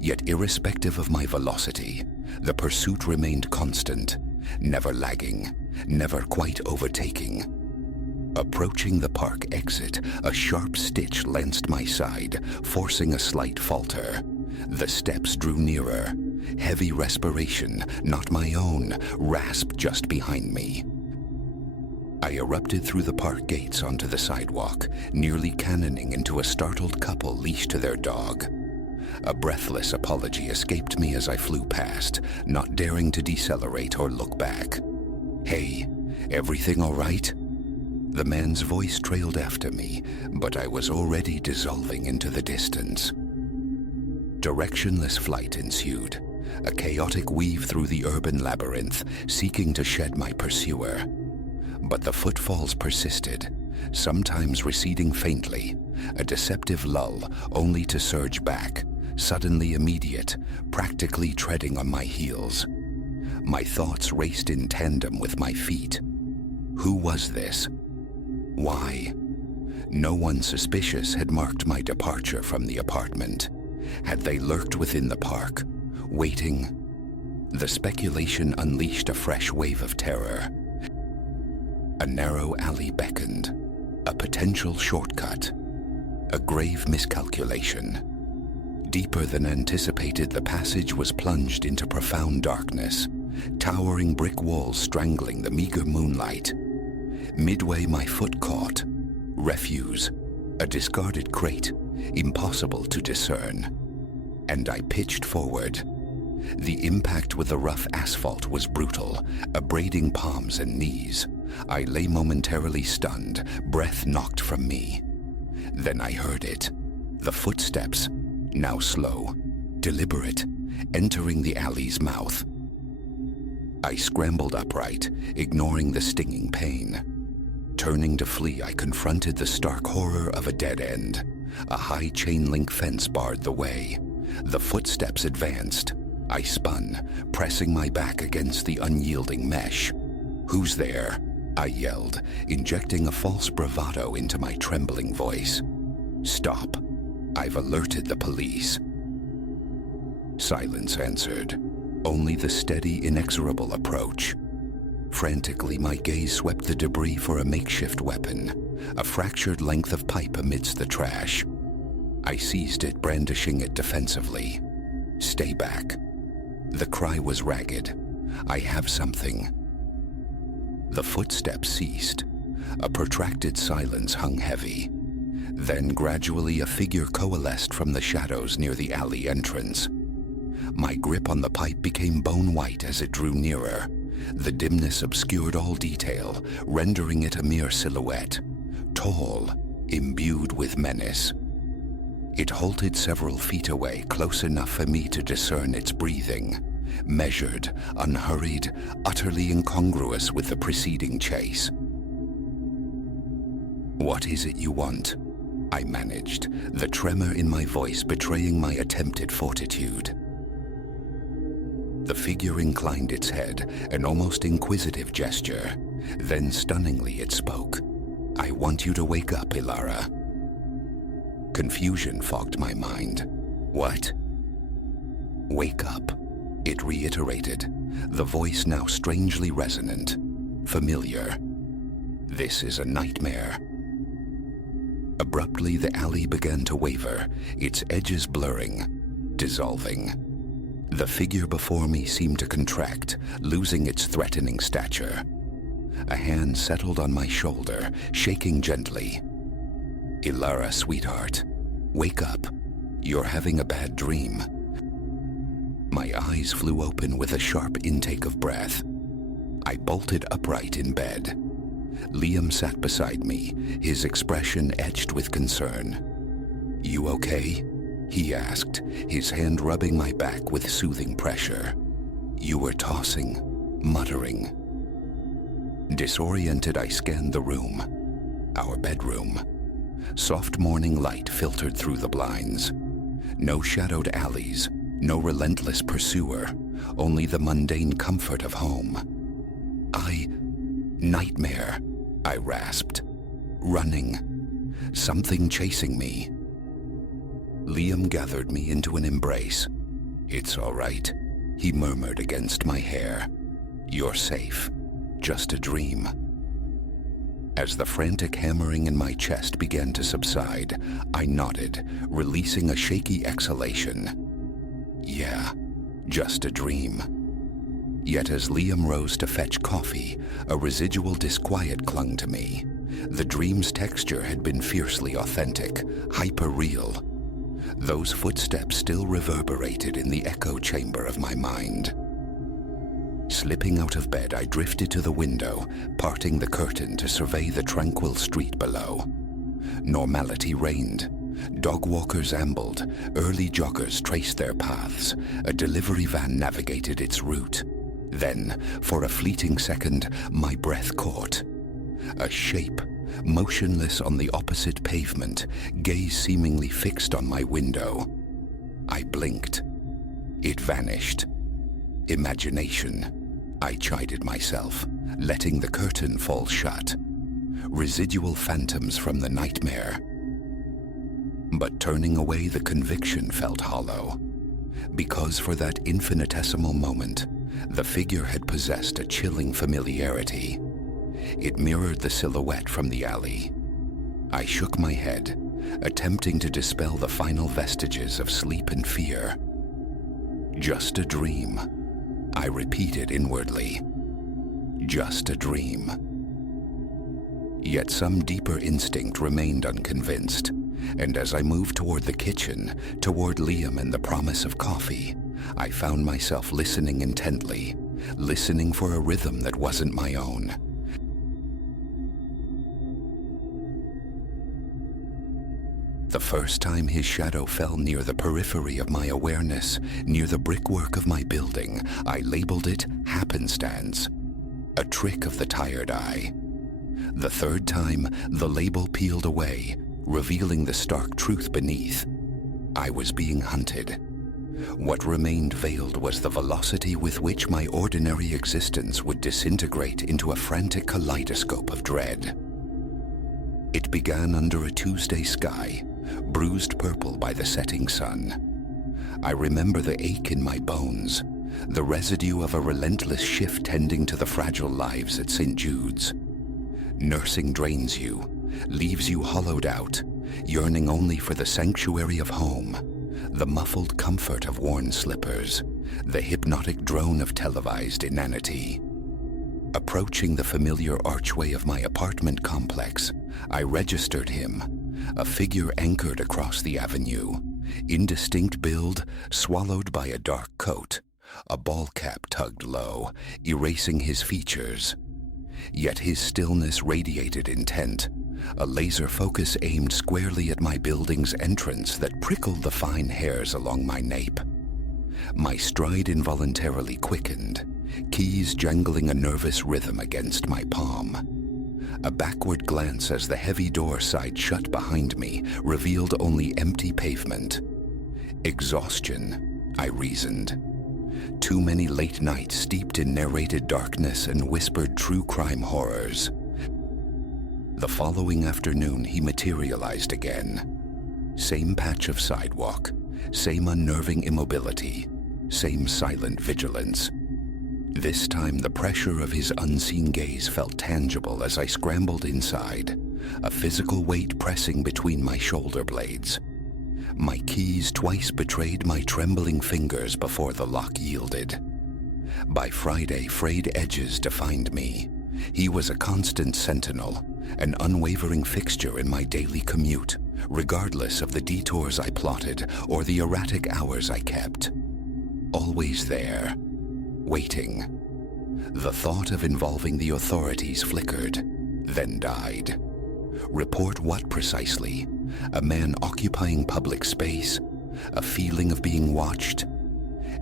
Yet irrespective of my velocity, the pursuit remained constant, never lagging, never quite overtaking. Approaching the park exit, a sharp stitch lanced my side, forcing a slight falter. The steps drew nearer. Heavy respiration, not my own, rasped just behind me. I erupted through the park gates onto the sidewalk, nearly cannoning into a startled couple leashed to their dog. A breathless apology escaped me as I flew past, not daring to decelerate or look back. "Hey, everything all right?" The man's voice trailed after me, but I was already dissolving into the distance. Directionless flight ensued, a chaotic weave through the urban labyrinth, seeking to shed my pursuer. But the footfalls persisted, sometimes receding faintly, a deceptive lull only to surge back, suddenly immediate, practically treading on my heels. My thoughts raced in tandem with my feet. Who was this? Why? No one suspicious had marked my departure from the apartment. Had they lurked within the park, waiting? The speculation unleashed a fresh wave of terror. A narrow alley beckoned, a potential shortcut, a grave miscalculation. Deeper than anticipated, the passage was plunged into profound darkness, towering brick walls strangling the meager moonlight. Midway, my foot caught. Refuse, a discarded crate, impossible to discern. And I pitched forward. The impact with the rough asphalt was brutal, abrading palms and knees. I lay momentarily stunned, breath knocked from me. Then I heard it. The footsteps, now slow, deliberate, entering the alley's mouth. I scrambled upright, ignoring the stinging pain. Turning to flee, I confronted the stark horror of a dead end. A high chain-link fence barred the way. The footsteps advanced. I spun, pressing my back against the unyielding mesh. "Who's there?" I yelled, injecting a false bravado into my trembling voice. "Stop. I've alerted the police." Silence answered, only the steady, inexorable approach. Frantically, my gaze swept the debris for a makeshift weapon, a fractured length of pipe amidst the trash. I seized it, brandishing it defensively. "Stay back." The cry was ragged. "I have something." The footsteps ceased. A protracted silence hung heavy. Then gradually a figure coalesced from the shadows near the alley entrance. My grip on the pipe became bone-white as it drew nearer. The dimness obscured all detail, rendering it a mere silhouette, tall, imbued with menace. It halted several feet away, close enough for me to discern its breathing, measured, unhurried, utterly incongruous with the preceding chase. "What is it you want?" I managed, the tremor in my voice betraying my attempted fortitude. The figure inclined its head, an almost inquisitive gesture. Then stunningly it spoke. "I want you to wake up, Ilara." Confusion fogged my mind. "What?" "Wake up," it reiterated, the voice now strangely resonant, familiar. "This is a nightmare." Abruptly, the alley began to waver, its edges blurring, dissolving. The figure before me seemed to contract, losing its threatening stature. A hand settled on my shoulder, shaking gently. "Ilara, sweetheart, wake up. You're having a bad dream." My eyes flew open with a sharp intake of breath. I bolted upright in bed. Liam sat beside me, his expression etched with concern. "You okay?" he asked, his hand rubbing my back with soothing pressure. "You were tossing, muttering." Disoriented, I scanned the room. Our bedroom. Soft morning light filtered through the blinds. No shadowed alleys, no relentless pursuer, only the mundane comfort of home. Nightmare, I rasped. Running. Something chasing me. Liam gathered me into an embrace. "It's all right," he murmured against my hair. "You're safe. Just a dream." As the frantic hammering in my chest began to subside, I nodded, releasing a shaky exhalation. "Yeah, just a dream." Yet as Liam rose to fetch coffee, a residual disquiet clung to me. The dream's texture had been fiercely authentic, hyper-real. Those footsteps still reverberated in the echo chamber of my mind. Slipping out of bed, I drifted to the window, parting the curtain to survey the tranquil street below. Normality reigned. Dog walkers ambled, early joggers traced their paths, a delivery van navigated its route. Then, for a fleeting second, my breath caught. A shape, motionless on the opposite pavement, gaze seemingly fixed on my window. I blinked. It vanished. Imagination, I chided myself, letting the curtain fall shut. Residual phantoms from the nightmare. But turning away, the conviction felt hollow. Because for that infinitesimal moment, the figure had possessed a chilling familiarity. It mirrored the silhouette from the alley. I shook my head, attempting to dispel the final vestiges of sleep and fear. "Just a dream," I repeated inwardly. "Just a dream." Yet some deeper instinct remained unconvinced, and as I moved toward the kitchen, toward Liam and the promise of coffee, I found myself listening intently, listening for a rhythm that wasn't my own. The first time his shadow fell near the periphery of my awareness, near the brickwork of my building, I labeled it happenstance, a trick of the tired eye. The third time, the label peeled away, revealing the stark truth beneath. I was being hunted. What remained veiled was the velocity with which my ordinary existence would disintegrate into a frantic kaleidoscope of dread. It began under a Tuesday sky, bruised purple by the setting sun. I remember the ache in my bones, the residue of a relentless shift tending to the fragile lives at St. Jude's. Nursing drains you, leaves you hollowed out, yearning only for the sanctuary of home, the muffled comfort of worn slippers, the hypnotic drone of televised inanity. Approaching the familiar archway of my apartment complex, I registered him, a figure anchored across the avenue, indistinct build swallowed by a dark coat, a ball cap tugged low, erasing his features. Yet his stillness radiated intent, a laser focus aimed squarely at my building's entrance that prickled the fine hairs along my nape. My stride involuntarily quickened, keys jangling a nervous rhythm against my palm. A backward glance as the heavy door sighed shut behind me revealed only empty pavement. Exhaustion, I reasoned. Too many late nights steeped in narrated darkness and whispered true crime horrors. The following afternoon he materialized again. Same patch of sidewalk, same unnerving immobility, same silent vigilance. This time the pressure of his unseen gaze felt tangible as I scrambled inside, a physical weight pressing between my shoulder blades. My keys twice betrayed my trembling fingers before the lock yielded. By Friday, frayed edges defined me. He was a constant sentinel, an unwavering fixture in my daily commute, regardless of the detours I plotted or the erratic hours I kept. Always there, waiting. The thought of involving the authorities flickered, then died. Report what precisely? A man occupying public space? A feeling of being watched?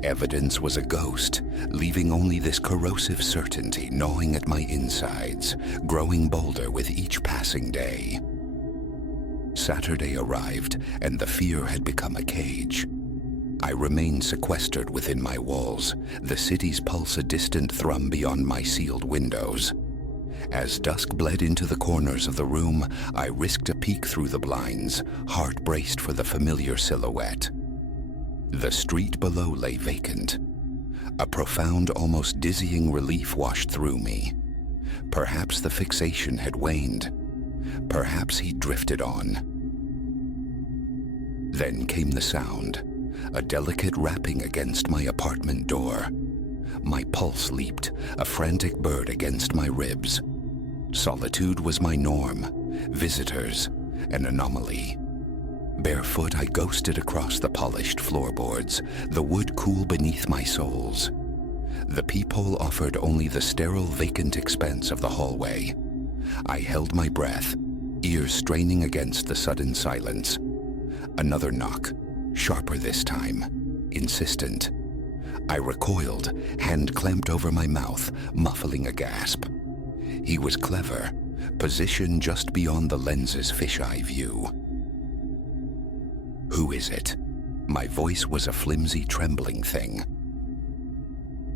Evidence was a ghost, leaving only this corrosive certainty gnawing at my insides, growing bolder with each passing day. Saturday arrived, and the fear had become a cage. I remained sequestered within my walls, the city's pulse a distant thrum beyond my sealed windows. As dusk bled into the corners of the room, I risked a peek through the blinds, heart braced for the familiar silhouette. The street below lay vacant. A profound, almost dizzying relief washed through me. Perhaps the fixation had waned. Perhaps he'd drifted on. Then came the sound, a delicate rapping against my apartment door. My pulse leaped, a frantic bird against my ribs. Solitude was my norm, visitors, an anomaly. Barefoot, I ghosted across the polished floorboards, the wood cool beneath my soles. The peephole offered only the sterile, vacant expanse of the hallway. I held my breath, ears straining against the sudden silence. Another knock, sharper this time, insistent. I recoiled, hand clamped over my mouth, muffling a gasp. He was clever, positioned just beyond the lens's fisheye view. Who is it? My voice was a flimsy, trembling thing.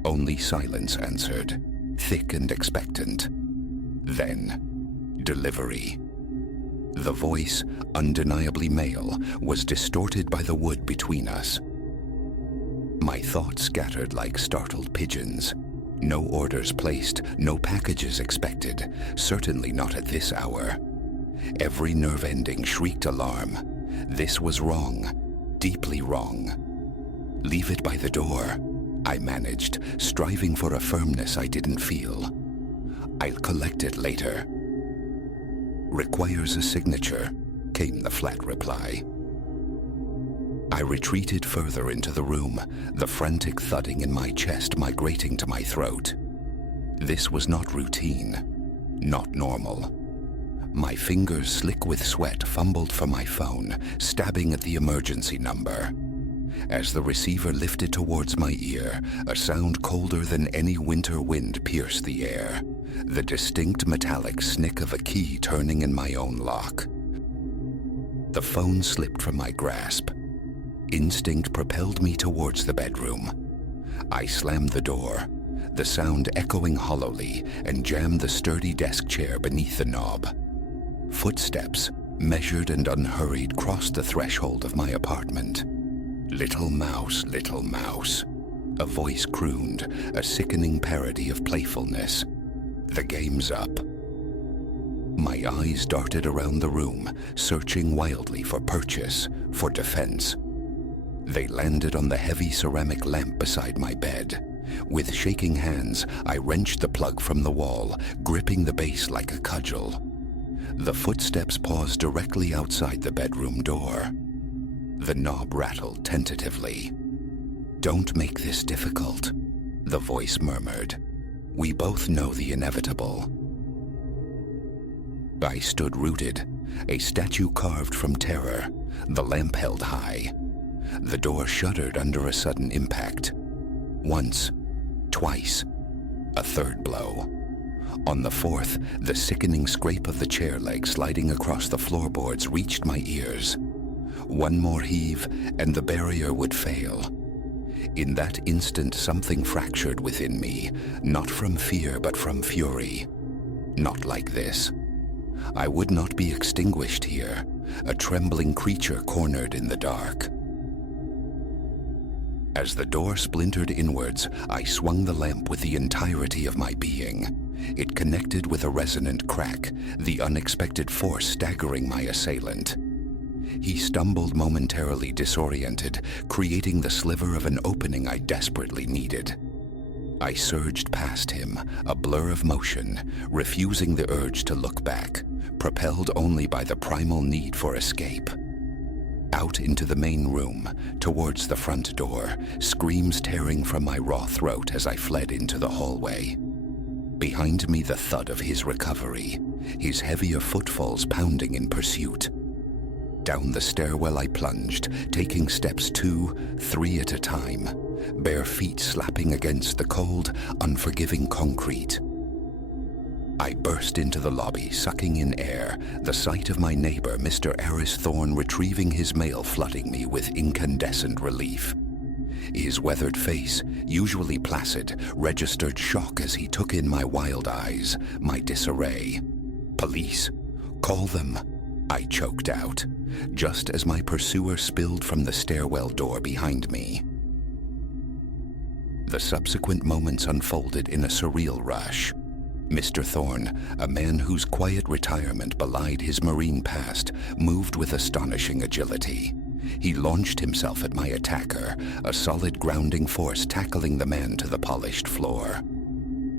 Only silence answered, thick and expectant. Then, delivery. The voice, undeniably male, was distorted by the wood between us. My thoughts scattered like startled pigeons. No orders placed, no packages expected, certainly not at this hour. Every nerve ending shrieked alarm. This was wrong, deeply wrong. Leave it by the door, I managed, striving for a firmness I didn't feel. I'll collect it later. Requires a signature, came the flat reply. I retreated further into the room, the frantic thudding in my chest migrating to my throat. This was not routine, not normal. My fingers, slick with sweat, fumbled for my phone, stabbing at the emergency number. As the receiver lifted towards my ear, a sound colder than any winter wind pierced the air, the distinct metallic snick of a key turning in my own lock. The phone slipped from my grasp. Instinct propelled me towards the bedroom. I slammed the door, the sound echoing hollowly, and jammed the sturdy desk chair beneath the knob. Footsteps, measured and unhurried, crossed the threshold of my apartment. Little mouse, a voice crooned, a sickening parody of playfulness. The game's up. My eyes darted around the room, searching wildly for purchase, for defense. They landed on the heavy ceramic lamp beside my bed, With shaking hands, I wrenched the plug from the wall, gripping the base like a cudgel. The footsteps paused directly outside the bedroom door. The knob rattled tentatively. "Don't make this difficult," the voice murmured. "We both know the inevitable." I stood rooted, a statue carved from terror, the lamp held high. The door shuddered under a sudden impact. Once, twice, a third blow. On the fourth, the sickening scrape of the chair leg sliding across the floorboards reached my ears. One more heave, and the barrier would fail. In that instant, something fractured within me, not from fear but from fury. Not like this. I would not be extinguished here, a trembling creature cornered in the dark. As the door splintered inwards, I swung the lamp with the entirety of my being. It connected with a resonant crack, the unexpected force staggering my assailant. He stumbled momentarily disoriented, creating the sliver of an opening I desperately needed. I surged past him, a blur of motion, refusing the urge to look back, propelled only by the primal need for escape. Out into the main room, towards the front door, screams tearing from my raw throat as I fled into the hallway. Behind me, the thud of his recovery, his heavier footfalls pounding in pursuit. Down the stairwell I plunged, taking steps 2, 3 at a time, bare feet slapping against the cold, unforgiving concrete. I burst into the lobby, sucking in air, the sight of my neighbor, Mr. Aris Thorne, retrieving his mail flooding me with incandescent relief. His weathered face, usually placid, registered shock as he took in my wild eyes, my disarray. "Police! Call them!" I choked out, just as my pursuer spilled from the stairwell door behind me. The subsequent moments unfolded in a surreal rush. Mr. Thorne, a man whose quiet retirement belied his marine past, moved with astonishing agility. He launched himself at my attacker, a solid grounding force tackling the man to the polished floor.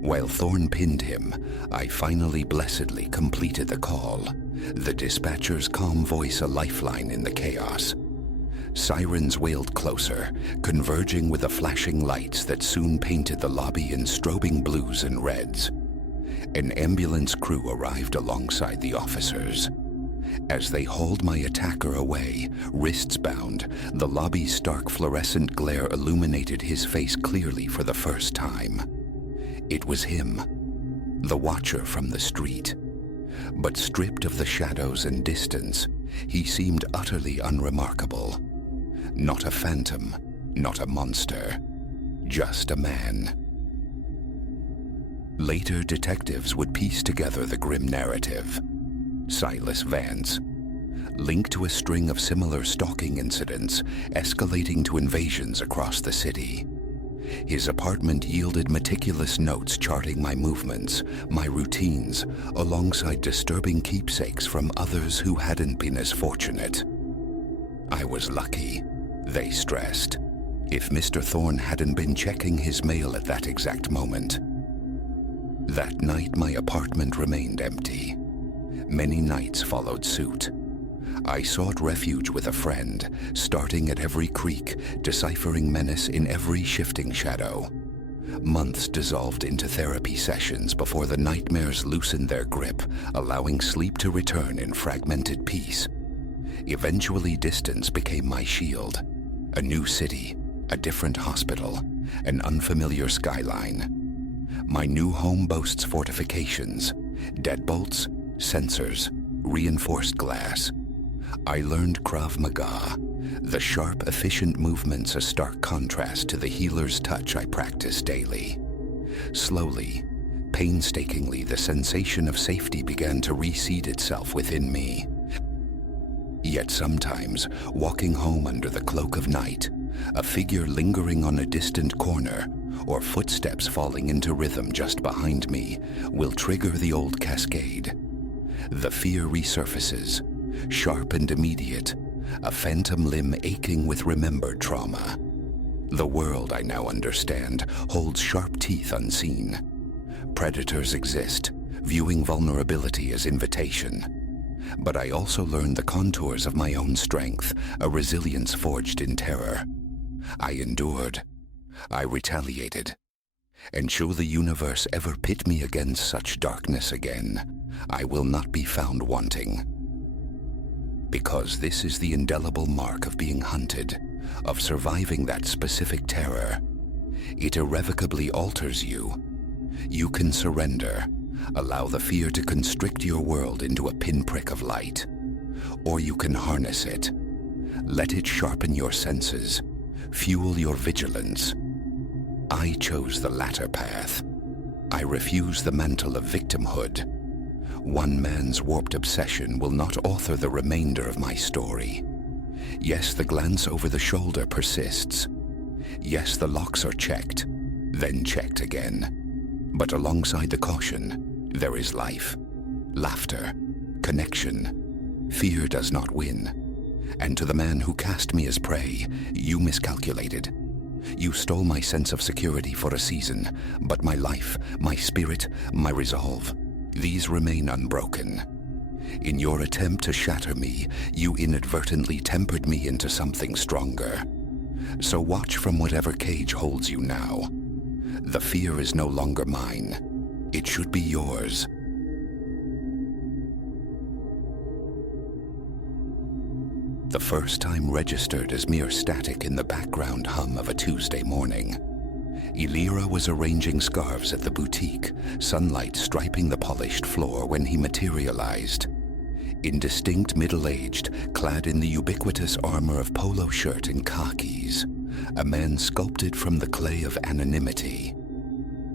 While Thorne pinned him, I finally blessedly completed the call, the dispatcher's calm voice a lifeline in the chaos. Sirens wailed closer, converging with the flashing lights that soon painted the lobby in strobing blues and reds. An ambulance crew arrived alongside the officers. As they hauled my attacker away, wrists bound, the lobby's stark fluorescent glare illuminated his face clearly for the first time. It was him, the watcher from the street. But stripped of the shadows and distance, he seemed utterly unremarkable. Not a phantom, not a monster, just a man. Later, detectives would piece together the grim narrative. Silas Vance, linked to a string of similar stalking incidents, escalating to invasions across the city. His apartment yielded meticulous notes charting my movements, my routines, alongside disturbing keepsakes from others who hadn't been as fortunate. I was lucky, they stressed, if Mr. Thorne hadn't been checking his mail at that exact moment. That night, my apartment remained empty. Many nights followed suit. I sought refuge with a friend, starting at every creak, deciphering menace in every shifting shadow. Months dissolved into therapy sessions before the nightmares loosened their grip, allowing sleep to return in fragmented peace. Eventually, distance became my shield. A new city, a different hospital, an unfamiliar skyline. My new home boasts fortifications, deadbolts, sensors, reinforced glass. I learned Krav Maga, the sharp, efficient movements a stark contrast to the healer's touch I practice daily. Slowly, painstakingly, the sensation of safety began to reseed itself within me. Yet sometimes, walking home under the cloak of night, a figure lingering on a distant corner, or footsteps falling into rhythm just behind me, will trigger the old cascade. The fear resurfaces, sharp and immediate, a phantom limb aching with remembered trauma. The world, I now understand, holds sharp teeth unseen. Predators exist, viewing vulnerability as invitation. But I also learned the contours of my own strength, a resilience forged in terror. I endured. I retaliated. And should the universe ever pit me against such darkness again, I will not be found wanting. Because this is the indelible mark of being hunted, of surviving that specific terror. It irrevocably alters you. You can surrender, allow the fear to constrict your world into a pinprick of light. Or you can harness it. Let it sharpen your senses, fuel your vigilance. I chose the latter path. I refuse the mantle of victimhood. One man's warped obsession will not author the remainder of my story. Yes, the glance over the shoulder persists. Yes, the locks are checked, then checked again. But alongside the caution, there is life, laughter, connection. Fear does not win. And to the man who cast me as prey, you miscalculated. You stole my sense of security for a season, but my life, my spirit, my resolve, these remain unbroken. In your attempt to shatter me, you inadvertently tempered me into something stronger. So watch from whatever cage holds you now. The fear is no longer mine. It should be yours. The first time registered as mere static in the background hum of a Tuesday morning. Elira was arranging scarves at the boutique, sunlight striping the polished floor when he materialized. Indistinct, middle-aged, clad in the ubiquitous armor of polo shirt and khakis, a man sculpted from the clay of anonymity.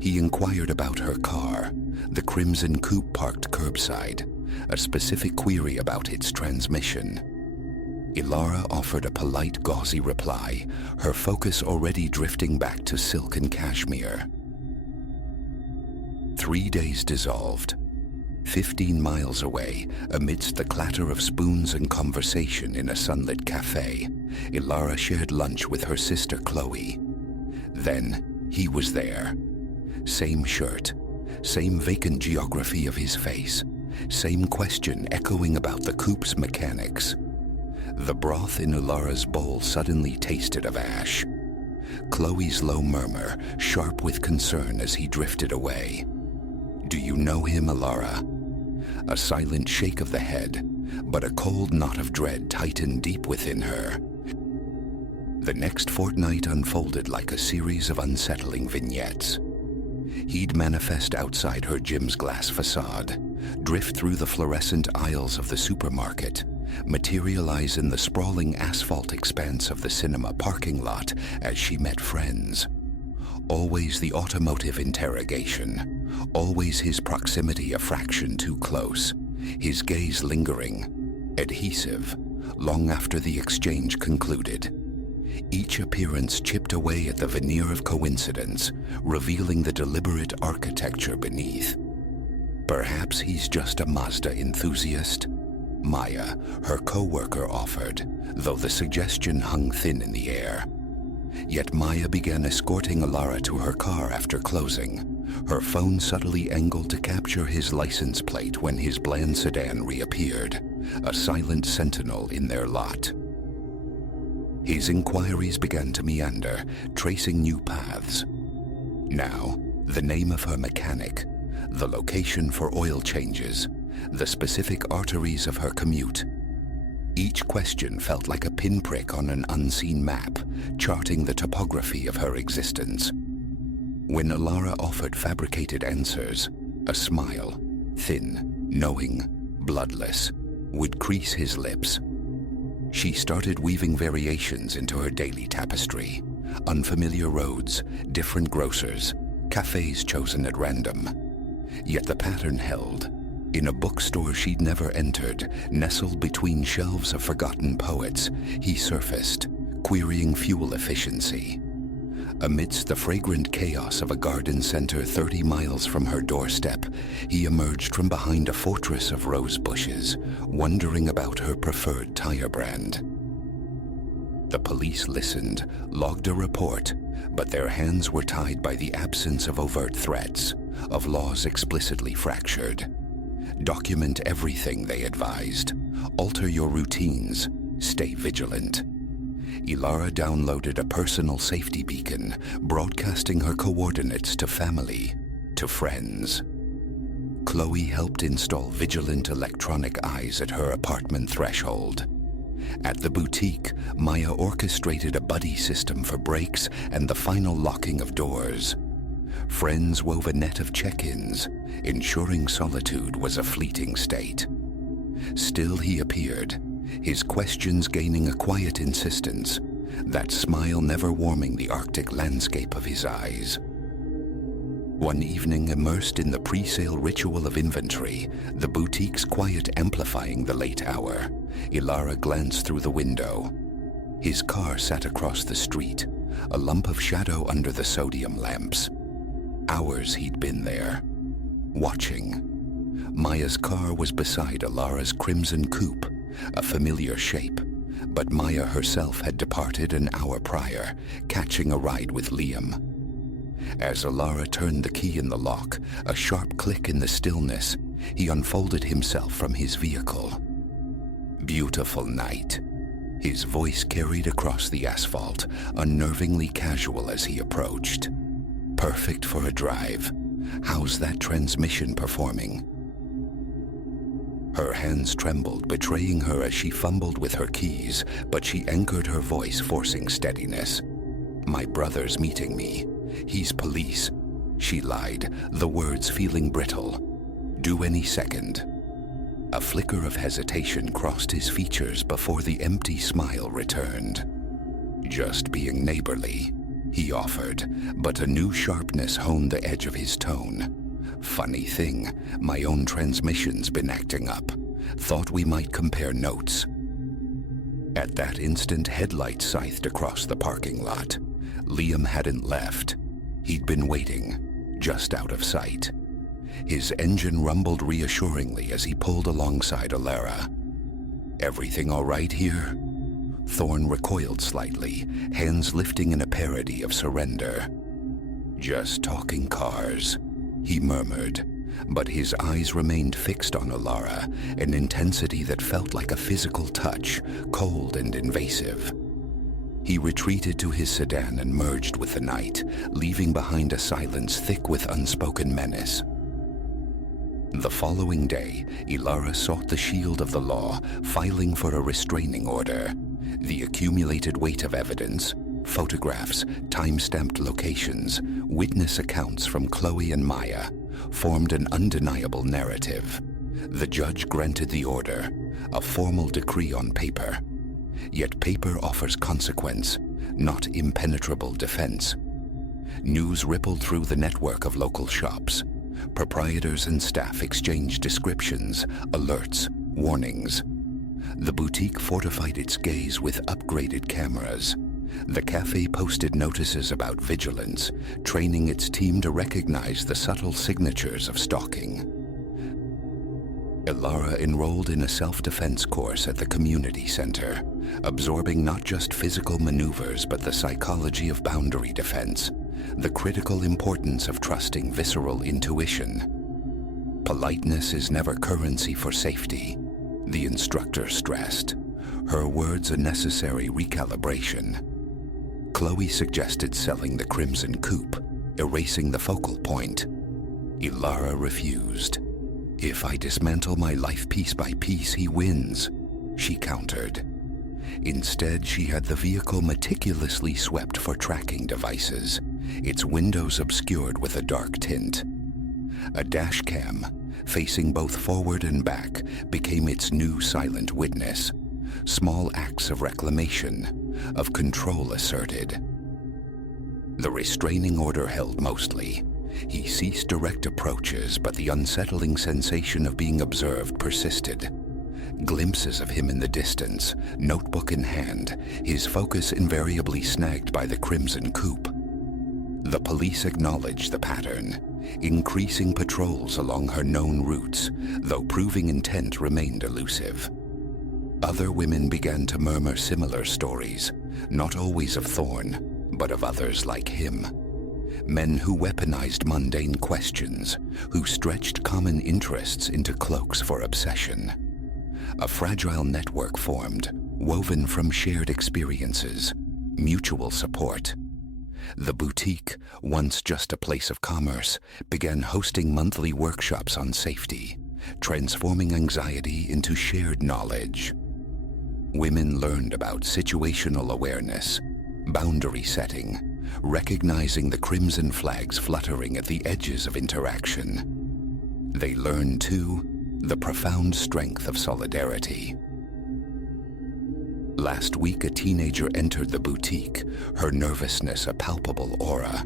He inquired about her car, the crimson coupe parked curbside, a specific query about its transmission. Ilara offered a polite, gauzy reply, her focus already drifting back to silk and cashmere. 3 days dissolved. 15 miles away, amidst the clatter of spoons and conversation in a sunlit cafe, Ilara shared lunch with her sister Chloe. Then, he was there. Same shirt, same vacant geography of his face, same question echoing about the coupe's mechanics. The broth in Ilara's bowl suddenly tasted of ash. Chloe's low murmur, sharp with concern as he drifted away. "Do you know him, Ilara?" A silent shake of the head, but a cold knot of dread tightened deep within her. The next fortnight unfolded like a series of unsettling vignettes. He'd manifest outside her gym's glass facade, drift through the fluorescent aisles of the supermarket, materialize in the sprawling asphalt expanse of the cinema parking lot as she met friends. Always the automotive interrogation, always his proximity a fraction too close, his gaze lingering, adhesive, long after the exchange concluded. Each appearance chipped away at the veneer of coincidence, revealing the deliberate architecture beneath. Perhaps he's just a Mazda enthusiast? Maya, her co-worker, offered, though the suggestion hung thin in the air. Yet Maya began escorting Ilara to her car after closing, her phone subtly angled to capture his license plate when his bland sedan reappeared, a silent sentinel in their lot. His inquiries began to meander, tracing new paths. Now, the name of her mechanic, the location for oil changes, the specific arteries of her commute. Each question felt like a pinprick on an unseen map, charting the topography of her existence. When Ilara offered fabricated answers, a smile, thin, knowing, bloodless, would crease his lips. She started weaving variations into her daily tapestry. Unfamiliar roads, different grocers, cafes chosen at random. Yet the pattern held. In a bookstore she'd never entered, nestled between shelves of forgotten poets, he surfaced, querying fuel efficiency. Amidst the fragrant chaos of a garden center 30 miles from her doorstep, he emerged from behind a fortress of rose bushes, wondering about her preferred tire brand. The police listened, logged a report, but their hands were tied by the absence of overt threats, of laws explicitly fractured. Document everything, they advised. Alter your routines. Stay vigilant. Ilara downloaded a personal safety beacon, broadcasting her coordinates to family, to friends. Chloe helped install vigilant electronic eyes at her apartment threshold. At the boutique, Maya orchestrated a buddy system for breaks and the final locking of doors. Friends wove a net of check-ins, ensuring solitude was a fleeting state. Still he appeared, his questions gaining a quiet insistence, that smile never warming the Arctic landscape of his eyes. One evening, immersed in the pre-sale ritual of inventory, the boutique's quiet amplifying the late hour, Ilara glanced through the window. His car sat across the street, a lump of shadow under the sodium lamps. Hours he'd been there, watching. Maya's car was beside Ilara's crimson coupe, a familiar shape, but Maya herself had departed an hour prior, catching a ride with Liam. As Ilara turned the key in the lock, a sharp click in the stillness, he unfolded himself from his vehicle. Beautiful night. His voice carried across the asphalt, unnervingly casual as he approached. Perfect for a drive. How's that transmission performing? Her hands trembled, betraying her as she fumbled with her keys, but she anchored her voice, forcing steadiness. My brother's meeting me. He's police. She lied, the words feeling brittle. Due any second. A flicker of hesitation crossed his features before the empty smile returned. Just being neighborly, he offered, but a new sharpness honed the edge of his tone. Funny thing, my own transmission's been acting up. Thought we might compare notes. At that instant, headlights scythed across the parking lot. Liam hadn't left. He'd been waiting, just out of sight. His engine rumbled reassuringly as he pulled alongside Ilara. Everything all right here? Thorne recoiled slightly, hands lifting in a parody of surrender. Just talking cars, he murmured, but his eyes remained fixed on Ilara, an intensity that felt like a physical touch, cold and invasive. He retreated to his sedan and merged with the night, leaving behind a silence thick with unspoken menace. The following day, Ilara sought the shield of the law, filing for a restraining order. The accumulated weight of evidence, photographs, time-stamped locations, witness accounts from Chloe and Maya, formed an undeniable narrative. The judge granted the order, a formal decree on paper. Yet paper offers consequence, not impenetrable defense. News rippled through the network of local shops. Proprietors and staff exchanged descriptions, alerts, warnings. The boutique fortified its gaze with upgraded cameras. The cafe posted notices about vigilance, training its team to recognize the subtle signatures of stalking. Ilara enrolled in a self-defense course at the community center, absorbing not just physical maneuvers but the psychology of boundary defense, the critical importance of trusting visceral intuition. Politeness is never currency for safety, the instructor stressed, her words a necessary recalibration. Chloe suggested selling the crimson coupe, erasing the focal point. Ilara refused. If I dismantle my life piece by piece, he wins, she countered. Instead, she had the vehicle meticulously swept for tracking devices, its windows obscured with a dark tint. A dash cam, facing both forward and back, became its new silent witness. Small acts of reclamation, of control asserted. The restraining order held mostly. He ceased direct approaches, but the unsettling sensation of being observed persisted. Glimpses of him in the distance, notebook in hand, his focus invariably snagged by the crimson coupe. The police acknowledged the pattern, increasing patrols along her known routes, though proving intent remained elusive. Other women began to murmur similar stories, not always of Thorn, but of others like him. Men who weaponized mundane questions, who stretched common interests into cloaks for obsession. A fragile network formed, woven from shared experiences, mutual support. The boutique, once just a place of commerce, began hosting monthly workshops on safety, transforming anxiety into shared knowledge. Women learned about situational awareness, boundary setting, recognizing the crimson flags fluttering at the edges of interaction. They learned, too, the profound strength of solidarity. Last week, a teenager entered the boutique, her nervousness a palpable aura.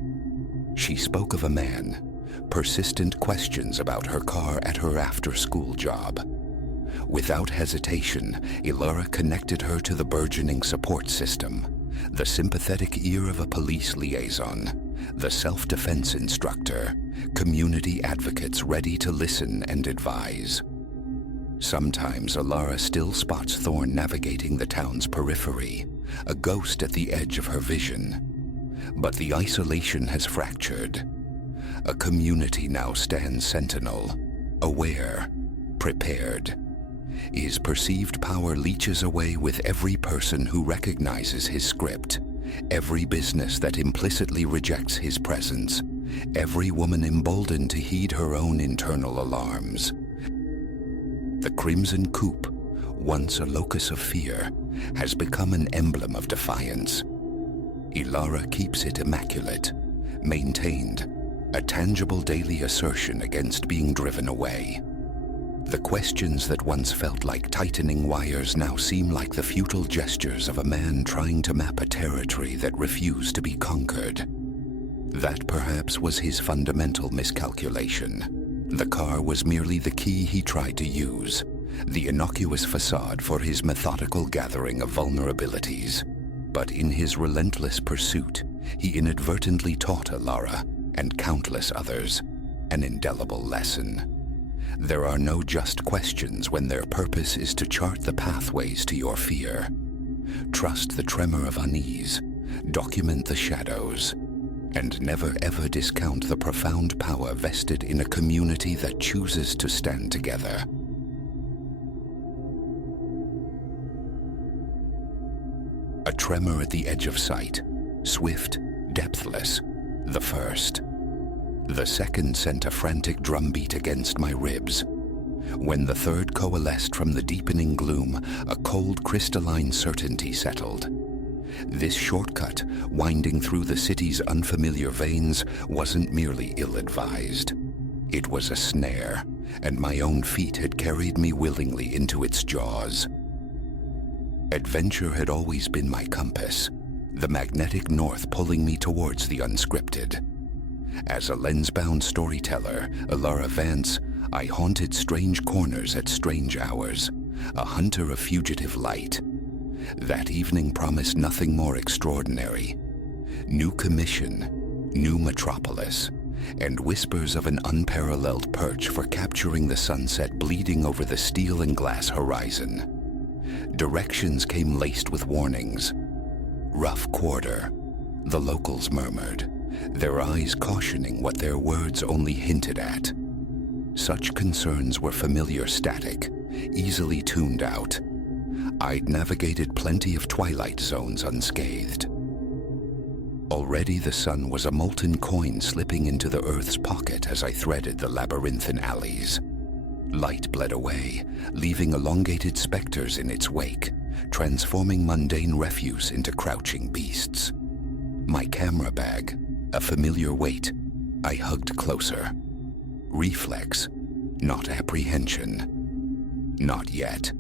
She spoke of a man, persistent questions about her car at her after-school job. Without hesitation, Ilara connected her to the burgeoning support system, the sympathetic ear of a police liaison, the self-defense instructor, community advocates ready to listen and advise. Sometimes Ilara still spots Thorn navigating the town's periphery, a ghost at the edge of her vision. But the isolation has fractured. A community now stands sentinel, aware, prepared. His perceived power leeches away with every person who recognizes his script, every business that implicitly rejects his presence, every woman emboldened to heed her own internal alarms. The Crimson Coupe, once a locus of fear, has become an emblem of defiance. Ilara keeps it immaculate, maintained, a tangible daily assertion against being driven away. The questions that once felt like tightening wires now seem like the futile gestures of a man trying to map a territory that refused to be conquered. That perhaps was his fundamental miscalculation. The car was merely the key he tried to use, the innocuous facade for his methodical gathering of vulnerabilities. But in his relentless pursuit, he inadvertently taught Ilara, and countless others, an indelible lesson. There are no just questions when their purpose is to chart the pathways to your fear. Trust the tremor of unease, document the shadows, and never ever discount the profound power vested in a community that chooses to stand together. A tremor at the edge of sight, swift, depthless, the first. The second sent a frantic drumbeat against my ribs. When the third coalesced from the deepening gloom, a cold crystalline certainty settled. This shortcut, winding through the city's unfamiliar veins, wasn't merely ill-advised. It was a snare, and my own feet had carried me willingly into its jaws. Adventure had always been my compass, the magnetic north pulling me towards the unscripted. As a lens-bound storyteller, Ilara Vance, I haunted strange corners at strange hours, a hunter of fugitive light. That evening promised nothing more extraordinary. New commission, new metropolis, and whispers of an unparalleled perch for capturing the sunset bleeding over the steel and glass horizon. Directions came laced with warnings. Rough quarter, the locals murmured, their eyes cautioning what their words only hinted at. Such concerns were familiar static, easily tuned out. I'd navigated plenty of twilight zones unscathed. Already the sun was a molten coin slipping into the earth's pocket as I threaded the labyrinthine alleys. Light bled away, leaving elongated specters in its wake, transforming mundane refuse into crouching beasts. My camera bag, a familiar weight, I hugged closer. Reflex, not apprehension. Not yet.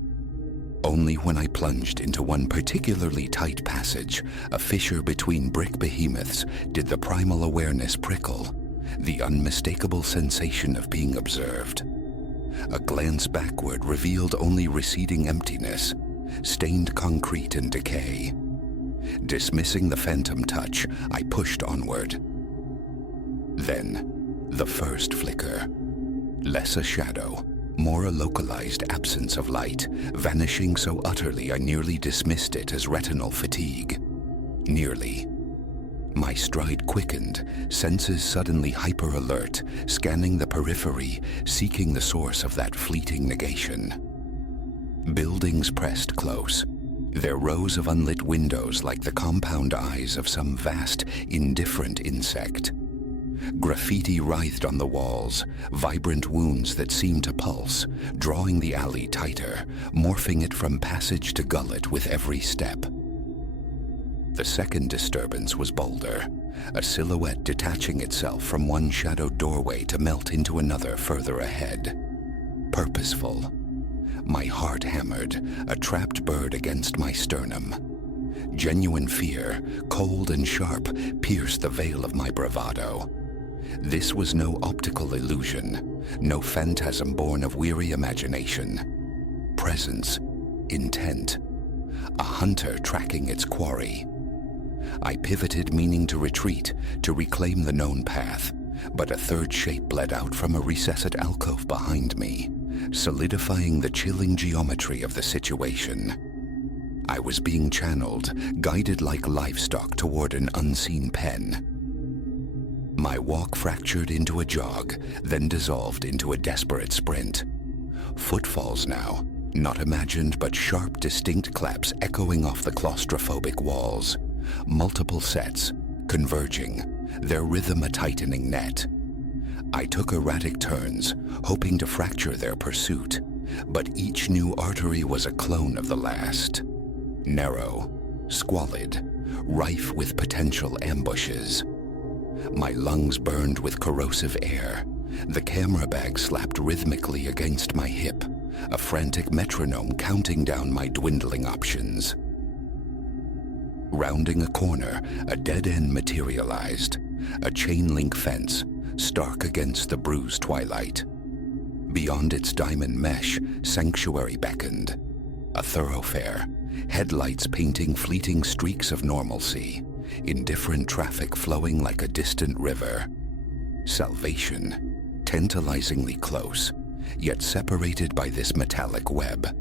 Only when I plunged into one particularly tight passage, a fissure between brick behemoths, did the primal awareness prickle, the unmistakable sensation of being observed. A glance backward revealed only receding emptiness, stained concrete and decay. Dismissing the phantom touch, I pushed onward. Then, the first flicker. Less a shadow, more a localized absence of light, vanishing so utterly I nearly dismissed it as retinal fatigue. Nearly. My stride quickened, senses suddenly hyper-alert, scanning the periphery, seeking the source of that fleeting negation. Buildings pressed close, their rows of unlit windows like the compound eyes of some vast, indifferent insect. Graffiti writhed on the walls, vibrant wounds that seemed to pulse, drawing the alley tighter, morphing it from passage to gullet with every step. The second disturbance was bolder, a silhouette detaching itself from one shadowed doorway to melt into another further ahead. Purposeful. My heart hammered, a trapped bird against my sternum. Genuine fear, cold and sharp, pierced the veil of my bravado. This was no optical illusion, no phantasm born of weary imagination. Presence, intent, a hunter tracking its quarry. I pivoted, meaning to retreat, to reclaim the known path, but a third shape bled out from a recessed alcove behind me, solidifying the chilling geometry of the situation. I was being channeled, guided like livestock toward an unseen pen. My walk fractured into a jog, then dissolved into a desperate sprint. Footfalls now, not imagined but sharp, distinct claps echoing off the claustrophobic walls. Multiple sets, converging, their rhythm a tightening net. I took erratic turns, hoping to fracture their pursuit, but each new artery was a clone of the last. Narrow, squalid, rife with potential ambushes. My lungs burned with corrosive air. The camera bag slapped rhythmically against my hip, a frantic metronome counting down my dwindling options. Rounding a corner, a dead end materialized, a chain-link fence, stark against the bruised twilight. Beyond its diamond mesh, sanctuary beckoned. A thoroughfare, headlights painting fleeting streaks of normalcy, indifferent traffic flowing like a distant river. Salvation, tantalizingly close, yet separated by this metallic web.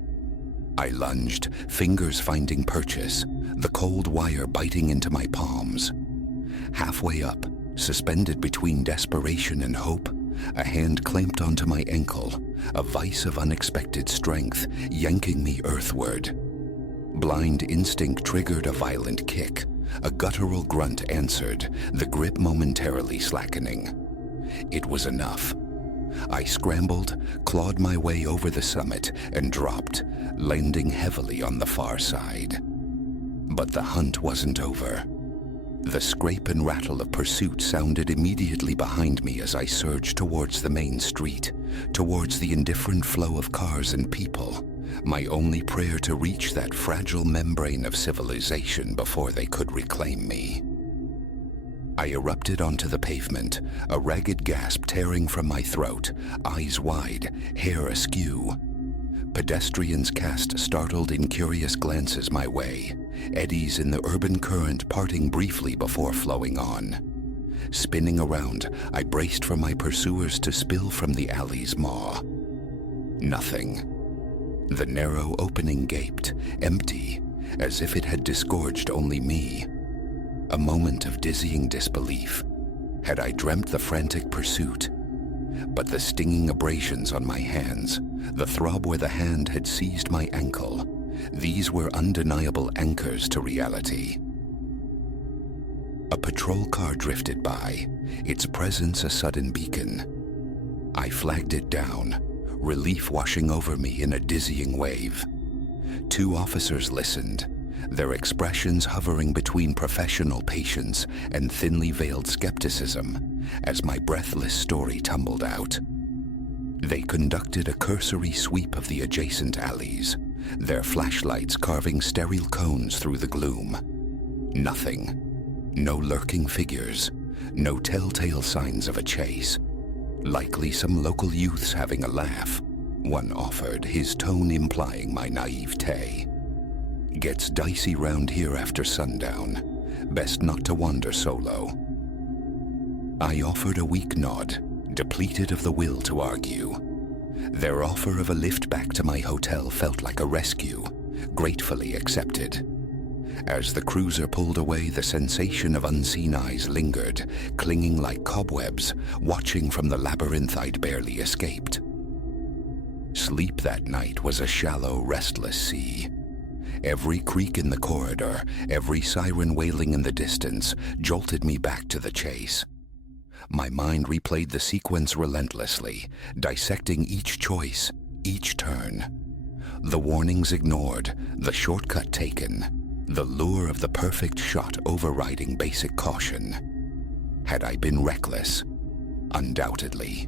I lunged, fingers finding purchase, the cold wire biting into my palms. Halfway up, suspended between desperation and hope, a hand clamped onto my ankle, a vice of unexpected strength, yanking me earthward. Blind instinct triggered a violent kick. A guttural grunt answered, the grip momentarily slackening. It was enough. I scrambled, clawed my way over the summit, and dropped, landing heavily on the far side. But the hunt wasn't over. The scrape and rattle of pursuit sounded immediately behind me as I surged towards the main street, towards the indifferent flow of cars and people, my only prayer to reach that fragile membrane of civilization before they could reclaim me. I erupted onto the pavement, a ragged gasp tearing from my throat, eyes wide, hair askew. Pedestrians cast startled, incurious glances my way, eddies in the urban current parting briefly before flowing on. Spinning around, I braced for my pursuers to spill from the alley's maw. Nothing. The narrow opening gaped, empty, as if it had disgorged only me. A moment of dizzying disbelief. Had I dreamt the frantic pursuit? But the stinging abrasions on my hands, the throb where the hand had seized my ankle, these were undeniable anchors to reality. A patrol car drifted by, its presence a sudden beacon. I flagged it down, relief washing over me in a dizzying wave. 2 officers listened, their expressions hovering between professional patience and thinly veiled skepticism as my breathless story tumbled out. They conducted a cursory sweep of the adjacent alleys, their flashlights carving sterile cones through the gloom. Nothing. No lurking figures, no telltale signs of a chase. Likely some local youths having a laugh, one offered, his tone implying my naivete. Gets dicey round here after sundown. Best not to wander solo. I offered a weak nod, depleted of the will to argue. Their offer of a lift back to my hotel felt like a rescue, gratefully accepted. As the cruiser pulled away, the sensation of unseen eyes lingered, clinging like cobwebs, watching from the labyrinth I'd barely escaped. Sleep that night was a shallow, restless sea. Every creak in the corridor, every siren wailing in the distance, jolted me back to the chase. My mind replayed the sequence relentlessly, dissecting each choice, each turn. The warnings ignored, the shortcut taken, the lure of the perfect shot overriding basic caution. Had I been reckless? Undoubtedly.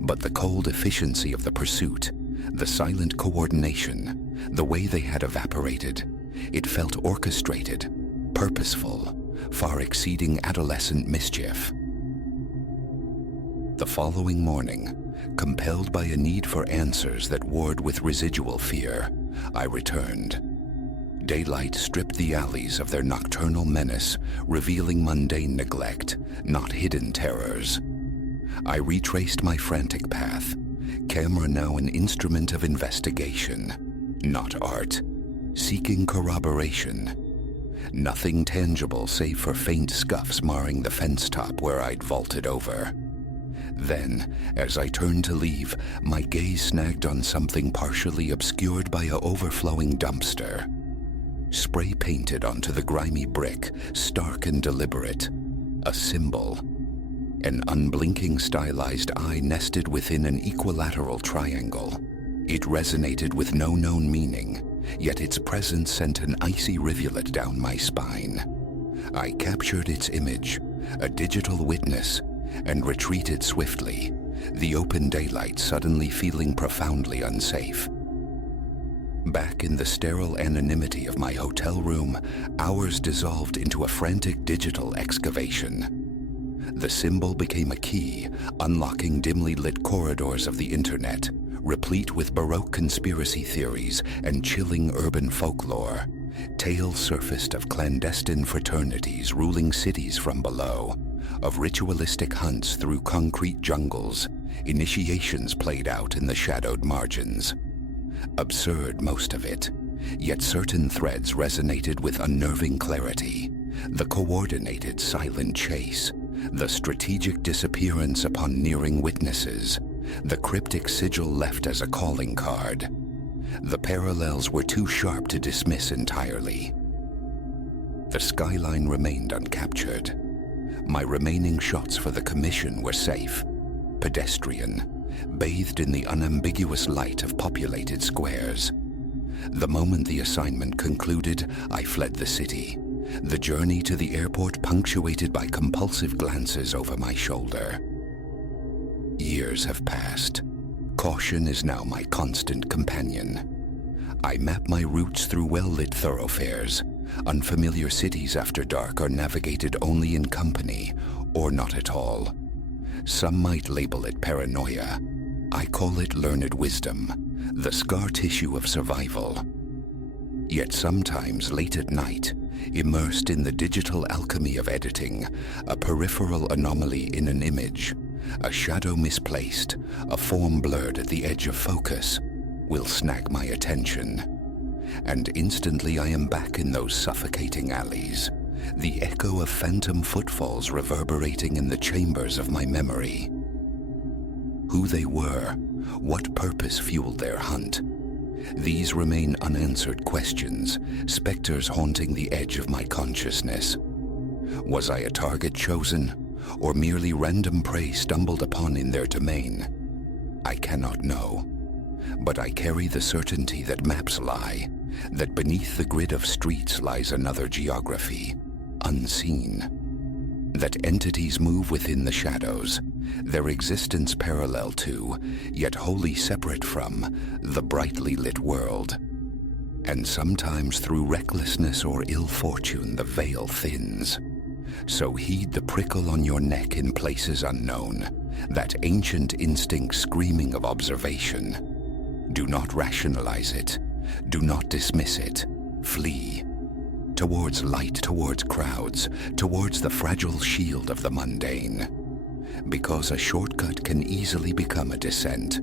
But the cold efficiency of the pursuit, the silent coordination, the way they had evaporated, it felt orchestrated, purposeful, far exceeding adolescent mischief. The following morning, compelled by a need for answers that warred with residual fear, I returned. Daylight stripped the alleys of their nocturnal menace, revealing mundane neglect, not hidden terrors. I retraced my frantic path, camera now an instrument of investigation, not art, seeking corroboration. Nothing tangible save for faint scuffs marring the fence top where I'd vaulted over. Then, as I turned to leave, my gaze snagged on something partially obscured by a overflowing dumpster. Spray painted onto the grimy brick, stark and deliberate, a symbol. An unblinking stylized eye nested within an equilateral triangle. It resonated with no known meaning, yet its presence sent an icy rivulet down my spine. I captured its image, a digital witness, and retreated swiftly, the open daylight suddenly feeling profoundly unsafe. Back in the sterile anonymity of my hotel room, hours dissolved into a frantic digital excavation. The symbol became a key, unlocking dimly lit corridors of the internet, replete with Baroque conspiracy theories and chilling urban folklore. Tales surfaced of clandestine fraternities ruling cities from below, of ritualistic hunts through concrete jungles, initiations played out in the shadowed margins. Absurd, most of it, yet certain threads resonated with unnerving clarity. The coordinated silent chase, the strategic disappearance upon nearing witnesses, the cryptic sigil left as a calling card. The parallels were too sharp to dismiss entirely. The skyline remained uncaptured. My remaining shots for the commission were safe, pedestrian, bathed in the unambiguous light of populated squares. The moment the assignment concluded, I fled the city, the journey to the airport punctuated by compulsive glances over my shoulder. Years have passed. Caution is now my constant companion. I map my routes through well-lit thoroughfares. Unfamiliar cities after dark are navigated only in company, or not at all. Some might label it paranoia. I call it learned wisdom, the scar tissue of survival. Yet sometimes late at night, immersed in the digital alchemy of editing, a peripheral anomaly in an image, a shadow misplaced, a form blurred at the edge of focus, will snag my attention. And instantly I am back in those suffocating alleys, the echo of phantom footfalls reverberating in the chambers of my memory. Who they were, what purpose fueled their hunt, these remain unanswered questions, specters haunting the edge of my consciousness. Was I a target chosen, or merely random prey stumbled upon in their domain? I cannot know, but I carry the certainty that maps lie, that beneath the grid of streets lies another geography, unseen. That entities move within the shadows, their existence parallel to, yet wholly separate from, the brightly lit world. And sometimes through recklessness or ill fortune the veil thins. So heed the prickle on your neck in places unknown, that ancient instinct screaming of observation. Do not rationalize it. Do not dismiss it. Flee. Towards light, towards crowds, towards the fragile shield of the mundane. Because a shortcut can easily become a descent.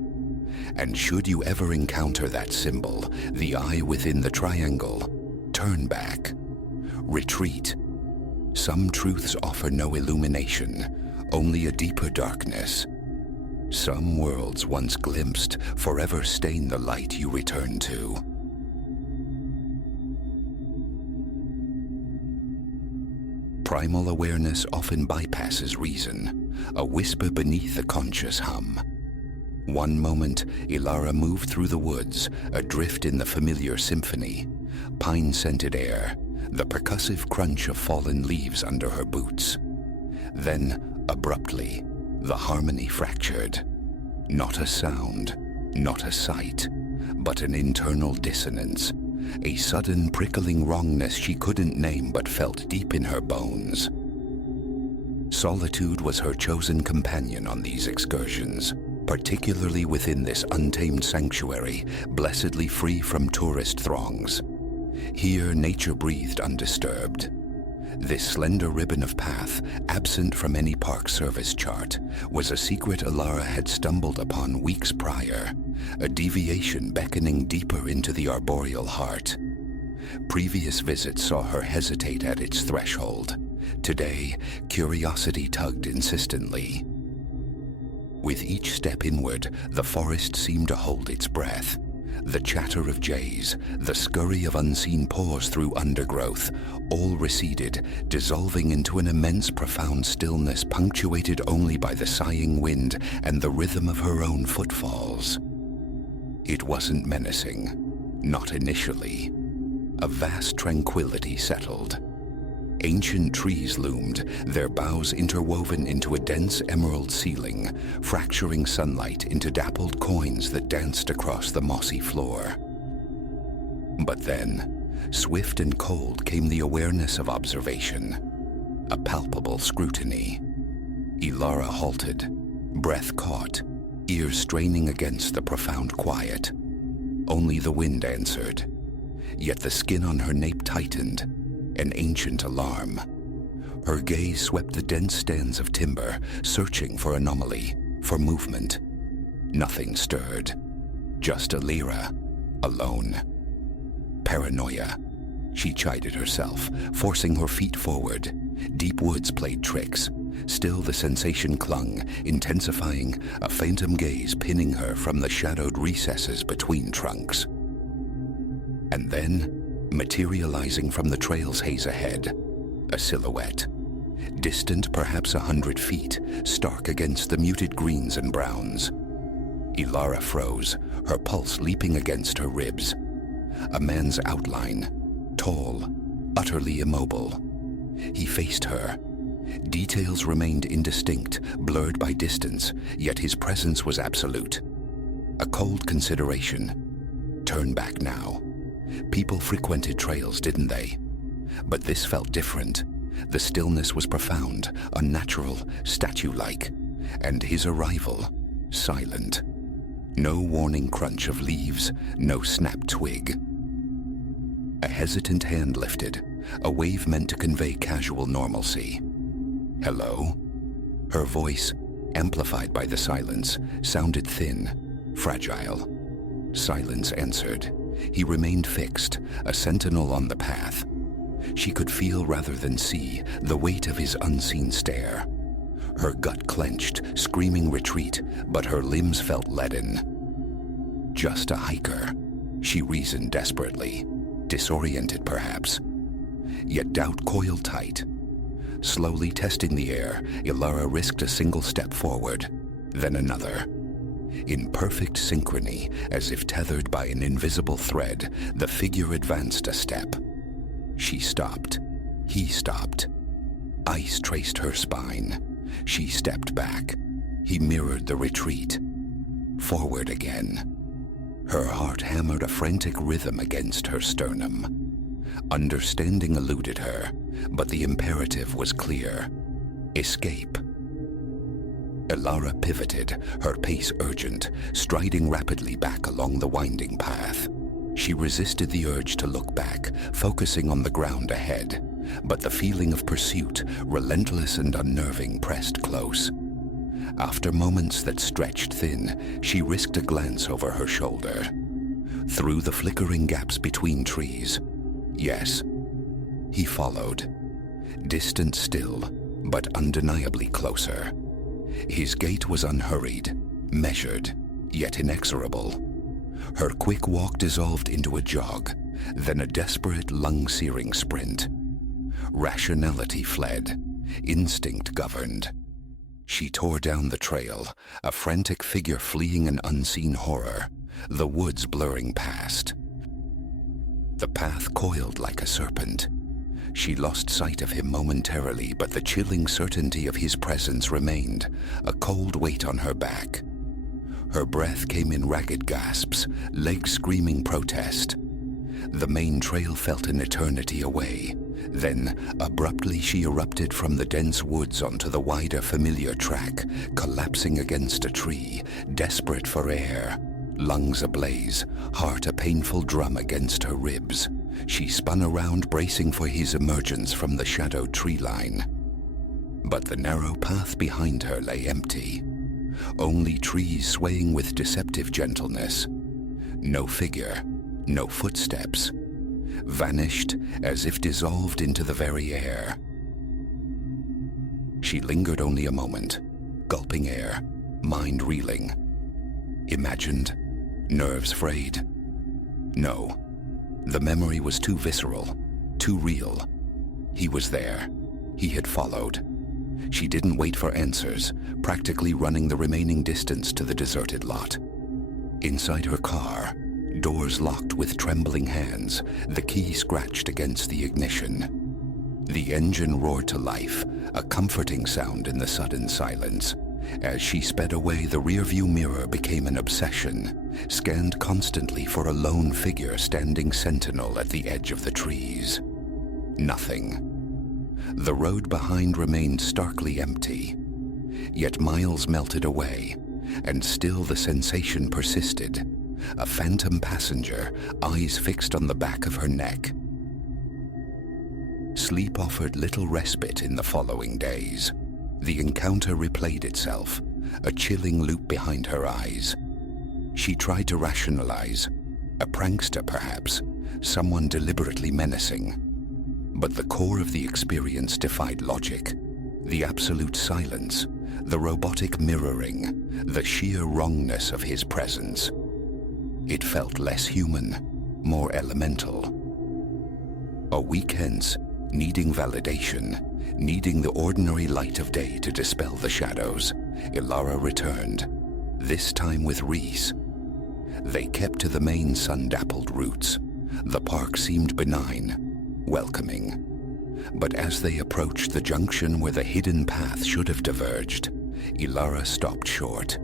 And should you ever encounter that symbol, the eye within the triangle, turn back. retreat. Some truths offer no illumination, only a deeper darkness. Some worlds once glimpsed forever stain the light you return to. Primal awareness often bypasses reason, a whisper beneath the conscious hum. One moment, Ilara moved through the woods, adrift in the familiar symphony, pine-scented air, the percussive crunch of fallen leaves under her boots. Then, abruptly, the harmony fractured. Not a sound, not a sight, but an internal dissonance, a sudden prickling wrongness she couldn't name but felt deep in her bones. Solitude was her chosen companion on these excursions, particularly within this untamed sanctuary, blessedly free from tourist throngs. Here nature breathed undisturbed. This slender ribbon of path, absent from any Park Service chart, was a secret Ilara had stumbled upon weeks prior, a deviation beckoning deeper into the arboreal heart. Previous visits saw her hesitate at its threshold. Today, curiosity tugged insistently. With each step inward, the forest seemed to hold its breath. The chatter of jays, the scurry of unseen paws through undergrowth, all receded, dissolving into an immense profound stillness punctuated only by the sighing wind and the rhythm of her own footfalls. It wasn't menacing, not initially. A vast tranquility settled. Ancient trees loomed, their boughs interwoven into a dense emerald ceiling, fracturing sunlight into dappled coins that danced across the mossy floor. But then, swift and cold came the awareness of observation, a palpable scrutiny. Ilara halted, breath caught, ears straining against the profound quiet. Only the wind answered, yet the skin on her nape tightened, an ancient alarm. Her gaze swept the dense stands of timber, searching for anomaly, for movement. Nothing stirred. Just Ilara, alone. Paranoia, she chided herself, forcing her feet forward. Deep woods played tricks. Still the sensation clung, intensifying, a phantom gaze pinning her from the shadowed recesses between trunks. And then, materializing from the trail's haze ahead, a silhouette. Distant perhaps 100 feet, stark against the muted greens and browns. Ilara froze, her pulse leaping against her ribs. A man's outline, tall, utterly immobile. He faced her. Details remained indistinct, blurred by distance, yet his presence was absolute. A cold consideration. Turn back now. People frequented trails, didn't they? But this felt different. The stillness was profound, unnatural, statue-like, and his arrival, silent. No warning crunch of leaves, no snapped twig. A hesitant hand lifted, a wave meant to convey casual normalcy. Hello? Her voice, amplified by the silence, sounded thin, fragile. Silence answered. He remained fixed, a sentinel on the path. She could feel rather than see the weight of his unseen stare. Her gut clenched, screaming retreat, but her limbs felt leaden. Just a hiker, she reasoned desperately, disoriented perhaps. Yet doubt coiled tight. Slowly testing the air, Ilara risked a single step forward, then another. In perfect synchrony, as if tethered by an invisible thread, the figure advanced a step. She stopped. He stopped. Ice traced her spine. She stepped back. He mirrored the retreat. Forward again. Her heart hammered a frantic rhythm against her sternum. Understanding eluded her, but the imperative was clear. Escape. Ilara pivoted, her pace urgent, striding rapidly back along the winding path. She resisted the urge to look back, focusing on the ground ahead, but the feeling of pursuit, relentless and unnerving, pressed close. After moments that stretched thin, she risked a glance over her shoulder. Through the flickering gaps between trees. Yes, He followed, distant still, but undeniably closer. His gait was unhurried, measured, yet inexorable. Her quick walk dissolved into a jog, then a desperate, lung-searing sprint. Rationality fled, instinct governed. She tore down the trail, a frantic figure fleeing an unseen horror, the woods blurring past. The path coiled like a serpent. She lost sight of him momentarily, but the chilling certainty of his presence remained, a cold weight on her back. Her breath came in ragged gasps, legs screaming protest. The main trail felt an eternity away. Then, abruptly, she erupted from the dense woods onto the wider, familiar track, collapsing against a tree, desperate for air. Lungs ablaze, heart a painful drum against her ribs. She spun around, bracing for his emergence from the shadowed tree line. But the narrow path behind her lay empty. Only trees swaying with deceptive gentleness. No figure, no footsteps. Vanished as if dissolved into the very air. She lingered only a moment, gulping air, mind reeling. Imagined, nerves frayed. No, the memory was too visceral, too real. He was there. He had followed. She didn't wait for answers, practically running the remaining distance to the deserted lot. Inside her car, doors locked with trembling hands, the key scratched against the ignition. The engine roared to life, a comforting sound in the sudden silence. As she sped away, the rearview mirror became an obsession, scanned constantly for a lone figure standing sentinel at the edge of the trees. Nothing. The road behind remained starkly empty. Yet miles melted away, and still the sensation persisted. A phantom passenger, eyes fixed on the back of her neck. Sleep offered little respite in the following days. The encounter replayed itself, a chilling loop behind her eyes. She tried to rationalize, a prankster perhaps, someone deliberately menacing. But the core of the experience defied logic. The absolute silence, the robotic mirroring, the sheer wrongness of his presence. It felt less human, more elemental. A week hence, needing validation, needing the ordinary light of day to dispel the shadows, Ilara returned, this time with Reese. They kept to the main sun-dappled routes. The park seemed benign, welcoming. But as they approached the junction where the hidden path should have diverged, Ilara stopped short.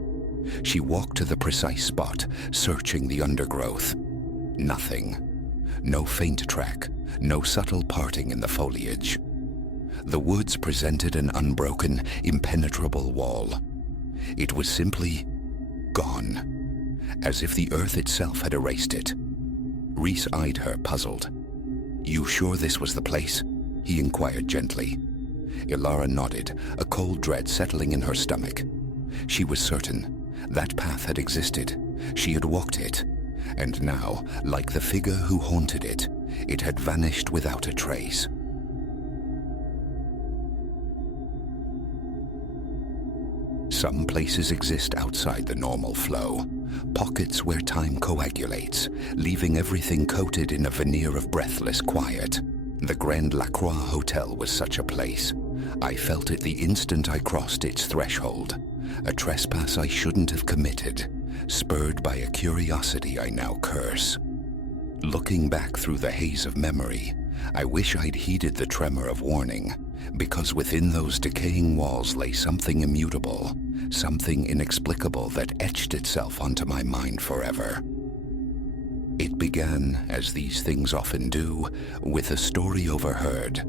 She walked to the precise spot, searching the undergrowth. Nothing. No faint track, no subtle parting in the foliage. The woods presented an unbroken, impenetrable wall. It was simply gone, as if the earth itself had erased it. Reese eyed her, puzzled. "You sure this was the place?" he inquired gently. Ilara nodded, a cold dread settling in her stomach. She was certain. That path had existed. She had walked it. And now, like the figure who haunted it, it had vanished without a trace. Some places exist outside the normal flow, pockets where time coagulates, leaving everything coated in a veneer of breathless quiet. The Grand Lacroix Hotel was such a place. I felt it the instant I crossed its threshold, a trespass I shouldn't have committed, spurred by a curiosity I now curse. Looking back through the haze of memory, I wish I'd heeded the tremor of warning, because within those decaying walls lay something immutable, something inexplicable that etched itself onto my mind forever. It began, as these things often do, with a story overheard.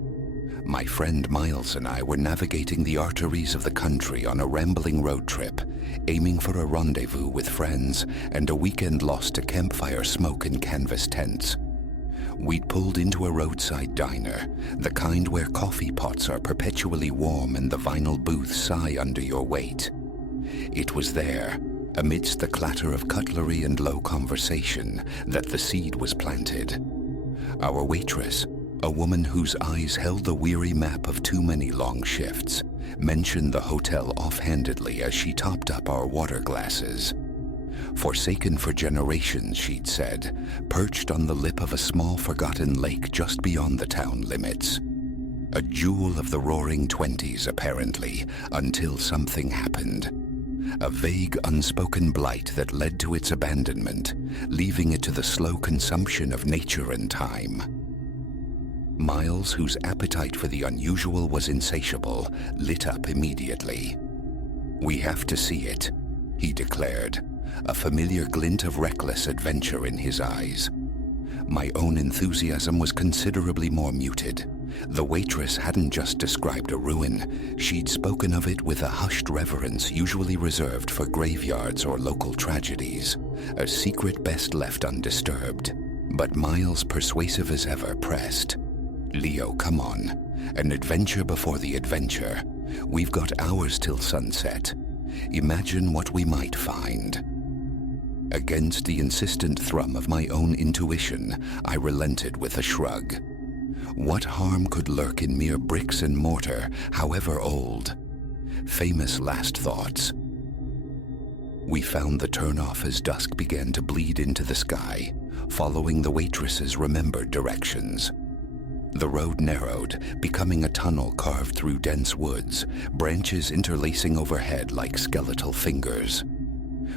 My friend Miles and I were navigating the arteries of the country on a rambling road trip, aiming for a rendezvous with friends and a weekend lost to campfire smoke and canvas tents. We'd pulled into a roadside diner, the kind where coffee pots are perpetually warm and the vinyl booths sigh under your weight. It was there, amidst the clatter of cutlery and low conversation, that the seed was planted. Our waitress, A woman whose eyes held the weary map of too many long shifts mentioned the hotel offhandedly as she topped up our water glasses. Forsaken for generations, she'd said, perched on the lip of a small forgotten lake just beyond the town limits. A jewel of the roaring 20s, apparently, until something happened. A vague, unspoken blight that led to its abandonment, leaving it to the slow consumption of nature and time. Miles, whose appetite for the unusual was insatiable, lit up immediately. "We have to see it," he declared, a familiar glint of reckless adventure in his eyes. My own enthusiasm was considerably more muted. The waitress hadn't just described a ruin, she'd spoken of it with a hushed reverence usually reserved for graveyards or local tragedies, a secret best left undisturbed. But Miles, persuasive as ever, pressed. "Leo, come on. An adventure before the adventure. We've got hours till sunset. Imagine what we might find." Against the insistent thrum of my own intuition, I relented with a shrug. What harm could lurk in mere bricks and mortar, however old? Famous last thoughts. We found the turnoff as dusk began to bleed into the sky, following the waitress's remembered directions. The road narrowed, becoming a tunnel carved through dense woods, branches interlacing overhead like skeletal fingers.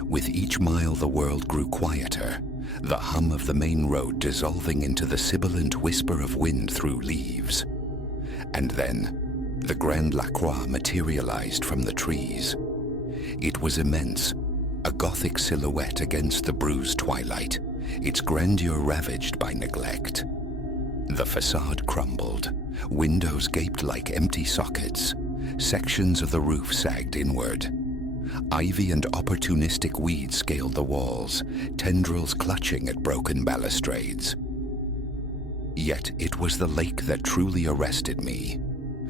With each mile the world grew quieter, the hum of the main road dissolving into the sibilant whisper of wind through leaves. And then, the Grand La Croix materialized from the trees. It was immense, a Gothic silhouette against the bruised twilight, its grandeur ravaged by neglect. The facade crumbled, windows gaped like empty sockets, sections of the roof sagged inward. Ivy and opportunistic weeds scaled the walls, tendrils clutching at broken balustrades. Yet it was the lake that truly arrested me.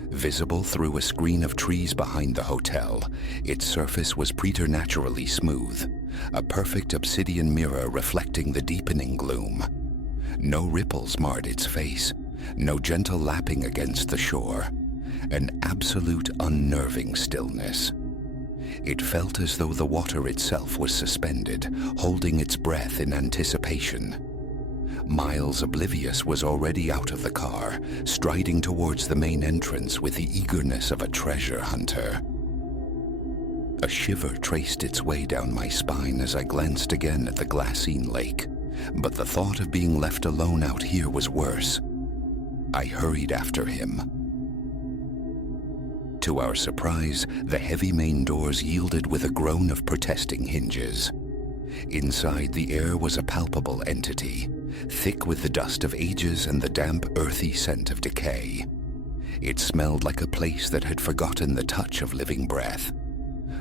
Visible through a screen of trees behind the hotel, its surface was preternaturally smooth, a perfect obsidian mirror reflecting the deepening gloom. No ripples marred its face, no gentle lapping against the shore, an absolute unnerving stillness. It felt as though the water itself was suspended, holding its breath in anticipation. Miles, oblivious, was already out of the car, striding towards the main entrance with the eagerness of a treasure hunter. A shiver traced its way down my spine as I glanced again at the glassine lake, but the thought of being left alone out here was worse. I hurried after him. To our surprise, the heavy main doors yielded with a groan of protesting hinges. Inside, the air was a palpable entity, thick with the dust of ages and the damp, earthy scent of decay. It smelled like a place that had forgotten the touch of living breath.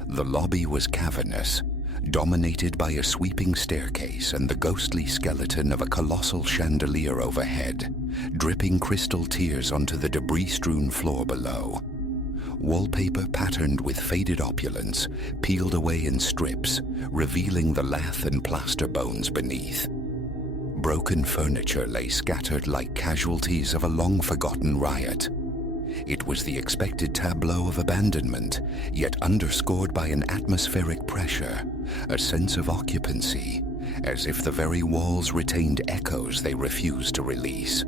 The lobby was cavernous, dominated by a sweeping staircase and the ghostly skeleton of a colossal chandelier overhead, dripping crystal tears onto the debris-strewn floor below. Wallpaper patterned with faded opulence, peeled away in strips, revealing the lath and plaster bones beneath. Broken furniture lay scattered like casualties of a long-forgotten riot. It was the expected tableau of abandonment, yet underscored by an atmospheric pressure, a sense of occupancy, as if the very walls retained echoes they refused to release.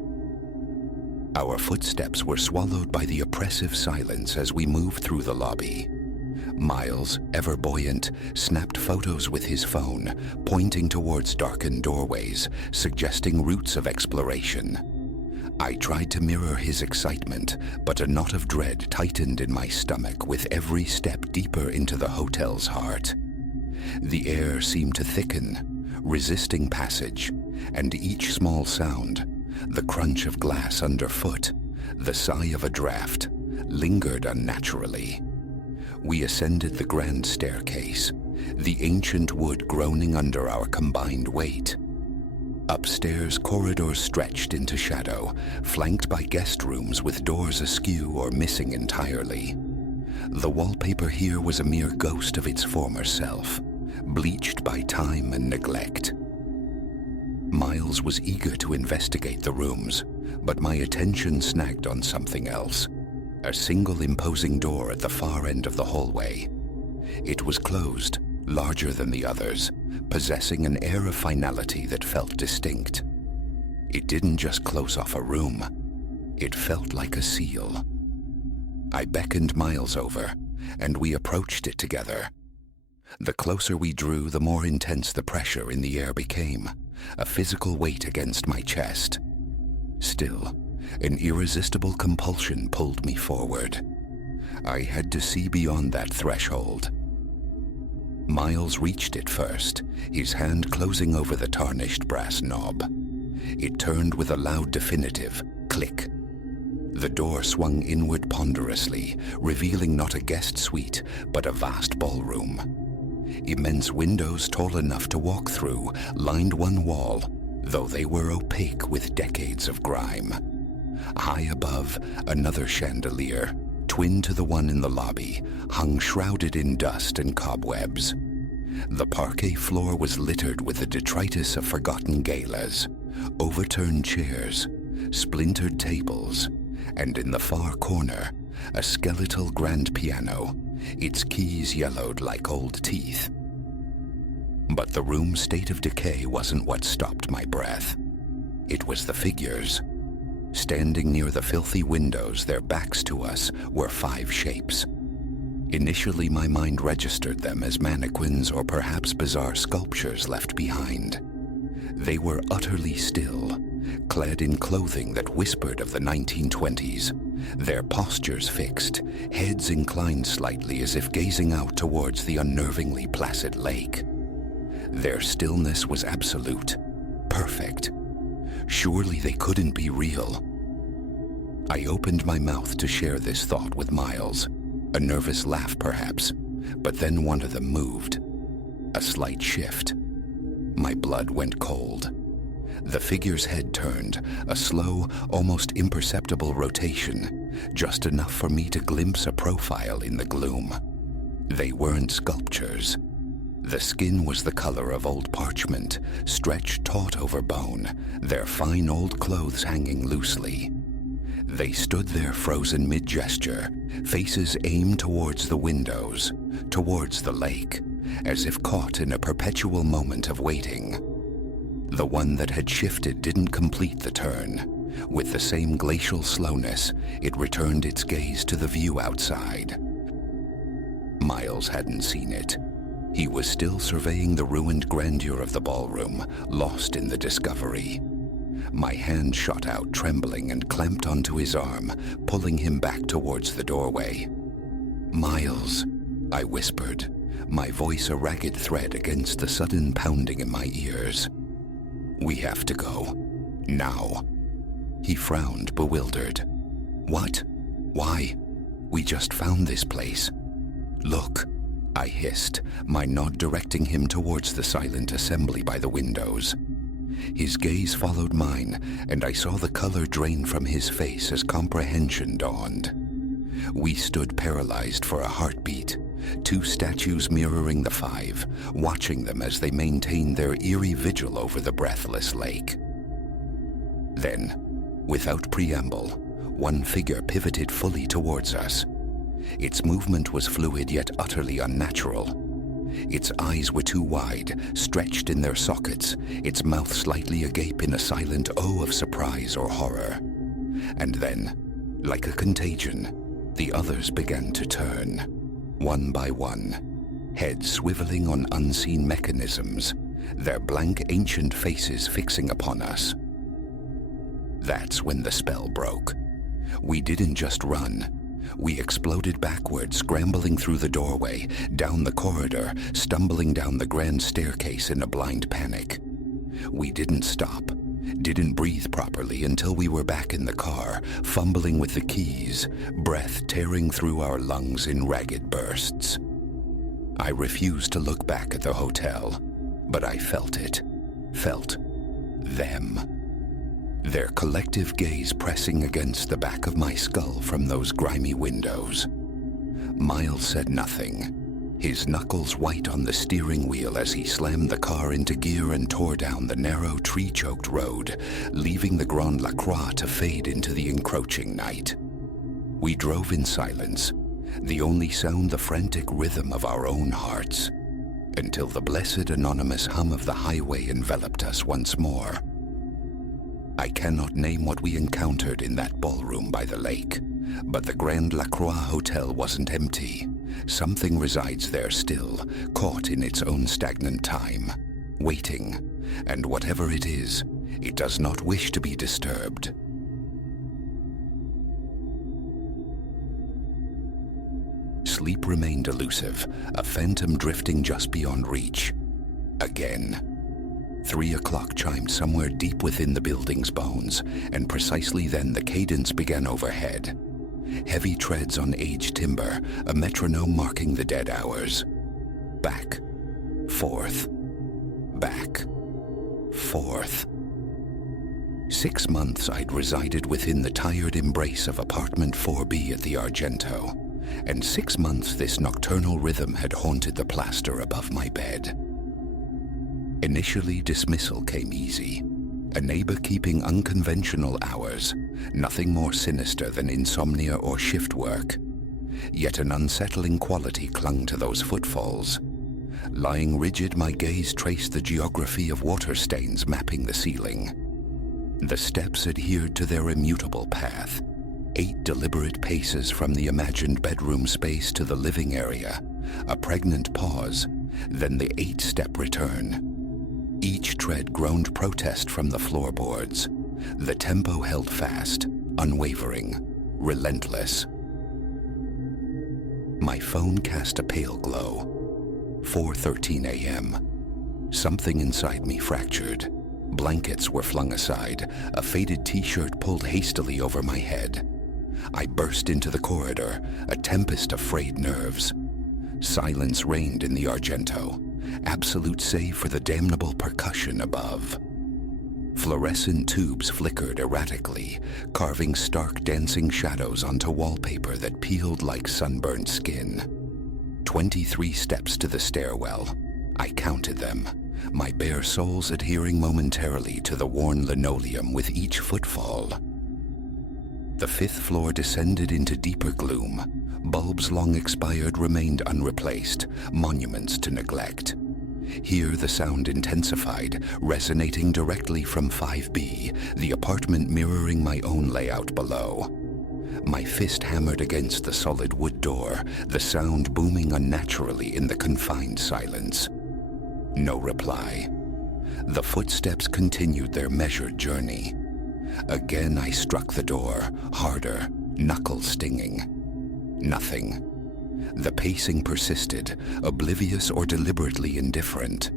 Our footsteps were swallowed by the oppressive silence as we moved through the lobby. Miles, ever buoyant, snapped photos with his phone, pointing towards darkened doorways, suggesting routes of exploration. I tried to mirror his excitement, but a knot of dread tightened in my stomach with every step deeper into the hotel's heart. The air seemed to thicken, resisting passage, and each small sound, the crunch of glass underfoot, the sigh of a draft, lingered unnaturally. We ascended the grand staircase, the ancient wood groaning under our combined weight. Upstairs, corridors stretched into shadow, flanked by guest rooms with doors askew or missing entirely. The wallpaper here was a mere ghost of its former self, bleached by time and neglect. Miles was eager to investigate the rooms, but my attention snagged on something else. A single imposing door at the far end of the hallway. It was closed, larger than the others, possessing an air of finality that felt distinct. It didn't just close off a room. It felt like a seal. I beckoned Miles over, and we approached it together. The closer we drew, the more intense the pressure in the air became, a physical weight against my chest. Still, an irresistible compulsion pulled me forward. I had to see beyond that threshold. Miles reached it first, his hand closing over the tarnished brass knob. It turned with a loud, definitive click. The door swung inward ponderously, revealing not a guest suite, but a vast ballroom. Immense windows tall enough to walk through lined one wall, though they were opaque with decades of grime. High above, another chandelier, twin to the one in the lobby, hung shrouded in dust and cobwebs. The parquet floor was littered with the detritus of forgotten galas, overturned chairs, splintered tables, and in the far corner, a skeletal grand piano, its keys yellowed like old teeth. But the room's state of decay wasn't what stopped my breath. It was the figures. Standing near the filthy windows, their backs to us, were 5 shapes. Initially, my mind registered them as mannequins or perhaps bizarre sculptures left behind. They were utterly still, clad in clothing that whispered of the 1920s, their postures fixed, heads inclined slightly as if gazing out towards the unnervingly placid lake. Their stillness was absolute, perfect. Surely they couldn't be real. I opened my mouth to share this thought with Miles, a nervous laugh perhaps, but then one of them moved. A slight shift. My blood went cold. The figure's head turned, a slow, almost imperceptible rotation, just enough for me to glimpse a profile in the gloom. They weren't sculptures. The skin was the color of old parchment, stretched taut over bone, their fine old clothes hanging loosely. They stood there frozen mid-gesture, faces aimed towards the windows, towards the lake, as if caught in a perpetual moment of waiting. The one that had shifted didn't complete the turn. With the same glacial slowness, it returned its gaze to the view outside. Miles hadn't seen it. He was still surveying the ruined grandeur of the ballroom, lost in the discovery. My hand shot out, trembling, and clamped onto his arm, pulling him back towards the doorway. "Miles," I whispered, my voice a ragged thread against the sudden pounding in my ears. "We have to go. Now." He frowned, bewildered. "What? Why? We just found this place." "Look," I hissed, my nod directing him towards the silent assembly by the windows. His gaze followed mine, and I saw the color drain from his face as comprehension dawned. We stood paralyzed for a heartbeat, 2 statues mirroring the 5, watching them as they maintained their eerie vigil over the breathless lake. Then, without preamble, one figure pivoted fully towards us. Its movement was fluid yet utterly unnatural. Its eyes were too wide, stretched in their sockets, its mouth slightly agape in a silent O of surprise or horror. And then, like a contagion, the others began to turn, one by one, heads swiveling on unseen mechanisms, their blank ancient faces fixing upon us. That's when the spell broke. We didn't just run. We exploded backward, scrambling through the doorway, down the corridor, stumbling down the grand staircase in a blind panic. We didn't stop, didn't breathe properly until we were back in the car, fumbling with the keys, breath tearing through our lungs in ragged bursts. I refused to look back at the hotel, but I felt it, felt them. Their collective gaze pressing against the back of my skull from those grimy windows. Miles said nothing. his knuckles white on the steering wheel as he slammed the car into gear and tore down the narrow, tree-choked road, leaving the Grande La Croix to fade into the encroaching night. We drove in silence, the only sound the frantic rhythm of our own hearts, until the blessed anonymous hum of the highway enveloped us once more. I cannot name what we encountered in that ballroom by the lake, but the Grande La Croix Hotel wasn't empty. Something resides there still, caught in its own stagnant time, waiting, and whatever it is, it does not wish to be disturbed. Sleep remained elusive, a phantom drifting just beyond reach. Again. 3 o'clock chimed somewhere deep within the building's bones, and precisely then the cadence began overhead. Heavy treads on aged timber, a metronome marking the dead hours. Back, forth, back, forth. 6 months I'd resided within the tired embrace of apartment 4B at the Argento, and 6 months this nocturnal rhythm had haunted the plaster above my bed. Initially, dismissal came easy. A neighbor keeping unconventional hours, nothing more sinister than insomnia or shift work. Yet an unsettling quality clung to those footfalls. Lying rigid, my gaze traced the geography of water stains mapping the ceiling. The steps adhered to their immutable path. 8 deliberate paces from the imagined bedroom space to the living area, a pregnant pause, then the 8-step return. Each tread groaned protest from the floorboards. The tempo held fast, unwavering, relentless. My phone cast a pale glow. 4:13 a.m. Something inside me fractured. Blankets were flung aside, a faded t-shirt pulled hastily over my head. I burst into the corridor, a tempest of frayed nerves. Silence reigned in the Argento, absolute save for the damnable percussion above. Fluorescent tubes flickered erratically, carving stark dancing shadows onto wallpaper that peeled like sunburned skin. 23 steps to the stairwell. I counted them, my bare soles adhering momentarily to the worn linoleum with each footfall. The 5th floor descended into deeper gloom. Bulbs long expired remained unreplaced, monuments to neglect. Here the sound intensified, resonating directly from 5B, the apartment mirroring my own layout below. My fist hammered against the solid wood door, the sound booming unnaturally in the confined silence. No reply. The footsteps continued their measured journey. Again I struck the door, harder, knuckles stinging. Nothing. The pacing persisted, oblivious or deliberately indifferent.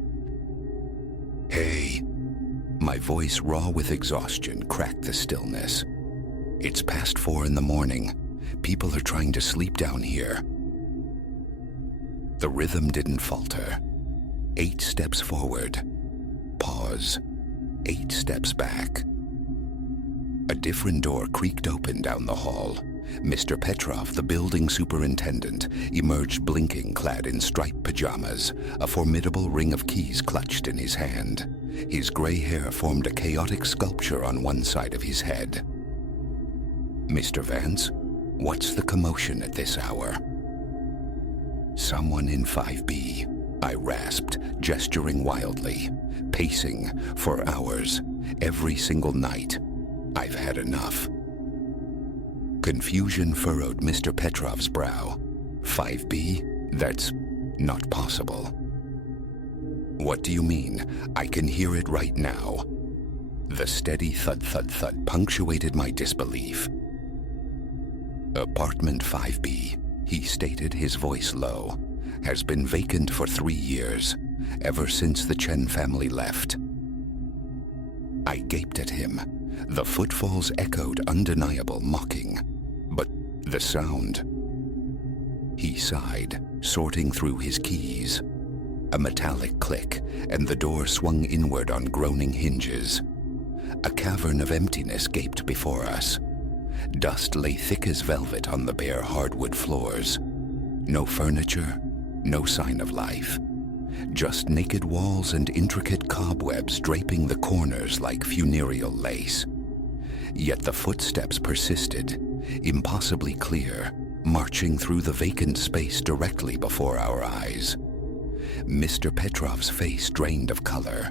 "Hey." My voice, raw with exhaustion, cracked the stillness. "It's past 4 in the morning. People are trying to sleep down here." The rhythm didn't falter. 8 steps forward. Pause. 8 steps back. A different door creaked open down the hall. Mr. Petrov, the building superintendent, emerged blinking, clad in striped pajamas, a formidable ring of keys clutched in his hand. His gray hair formed a chaotic sculpture on one side of his head. "Mr. Vance, what's the commotion at this hour?" "Someone in 5B, I rasped, gesturing wildly, pacing for hours, every single night. I've had enough. Confusion furrowed Mr. Petrov's brow. 5B? That's not possible. What do you mean? I can hear it right now. The steady thud-thud-thud punctuated my disbelief. Apartment 5B, he stated, his voice low, has been vacant for 3 years, ever since the Chen family left. I gaped at him. The footfalls echoed undeniable mocking. But the sound... He sighed, sorting through his keys. A metallic click, and the door swung inward on groaning hinges. A cavern of emptiness gaped before us. Dust lay thick as velvet on the bare hardwood floors. No furniture, No sign of life. Just naked walls and intricate cobwebs draping the corners like funereal lace. Yet the footsteps persisted, impossibly clear, marching through the vacant space directly before our eyes. Mr. Petrov's face drained of color.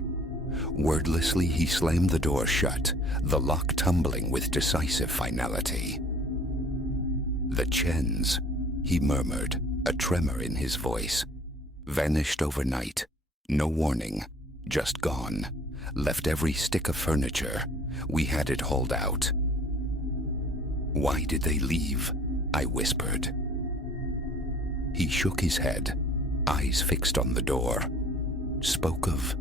Wordlessly, he slammed the door shut, the lock tumbling with decisive finality. "The Chens," he murmured, a tremor in his voice. "Vanished overnight. No warning. Just gone. Left every stick of furniture. We had it hauled out." "Why did they leave?" I whispered. He shook his head, eyes fixed on the door. Spoke of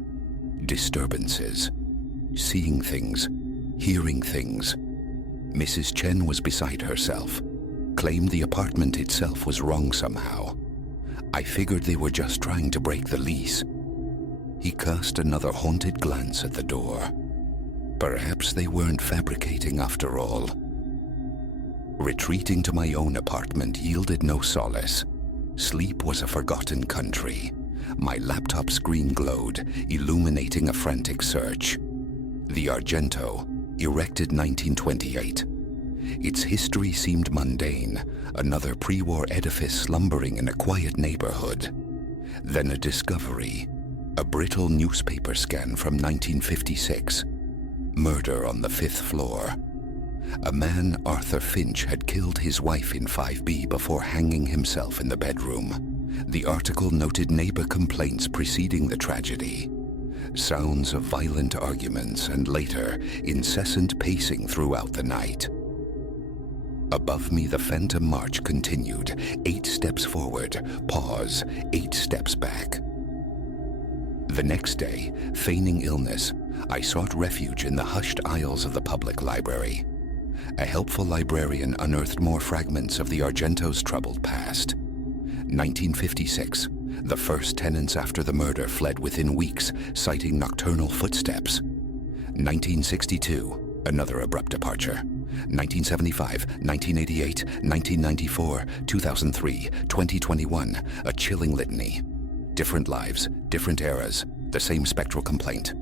disturbances, seeing things, hearing things. Mrs. Chen was beside herself, claimed the apartment itself was wrong somehow. I figured they were just trying to break the lease. He cast another haunted glance at the door. Perhaps they weren't fabricating after all. Retreating to my own apartment yielded no solace. Sleep was a forgotten country. My laptop screen glowed, illuminating a frantic search. The Argento, erected 1928. Its history seemed mundane, another pre-war edifice slumbering in a quiet neighborhood. Then a discovery, a brittle newspaper scan from 1956. Murder on the 5th floor. A man, Arthur Finch, had killed his wife in 5B before hanging himself in the bedroom. The article noted neighbor complaints preceding the tragedy. Sounds of violent arguments and later, incessant pacing throughout the night. Above me, the phantom march continued, 8 steps forward, pause, 8 steps back. The next day, feigning illness, I sought refuge in the hushed aisles of the public library. A helpful librarian unearthed more fragments of the Argento's troubled past. 1956, the first tenants after the murder fled within weeks, citing nocturnal footsteps. 1962, another abrupt departure. 1975, 1988, 1994, 2003, 2021, a chilling litany. Different lives, different eras, the same spectral complaint.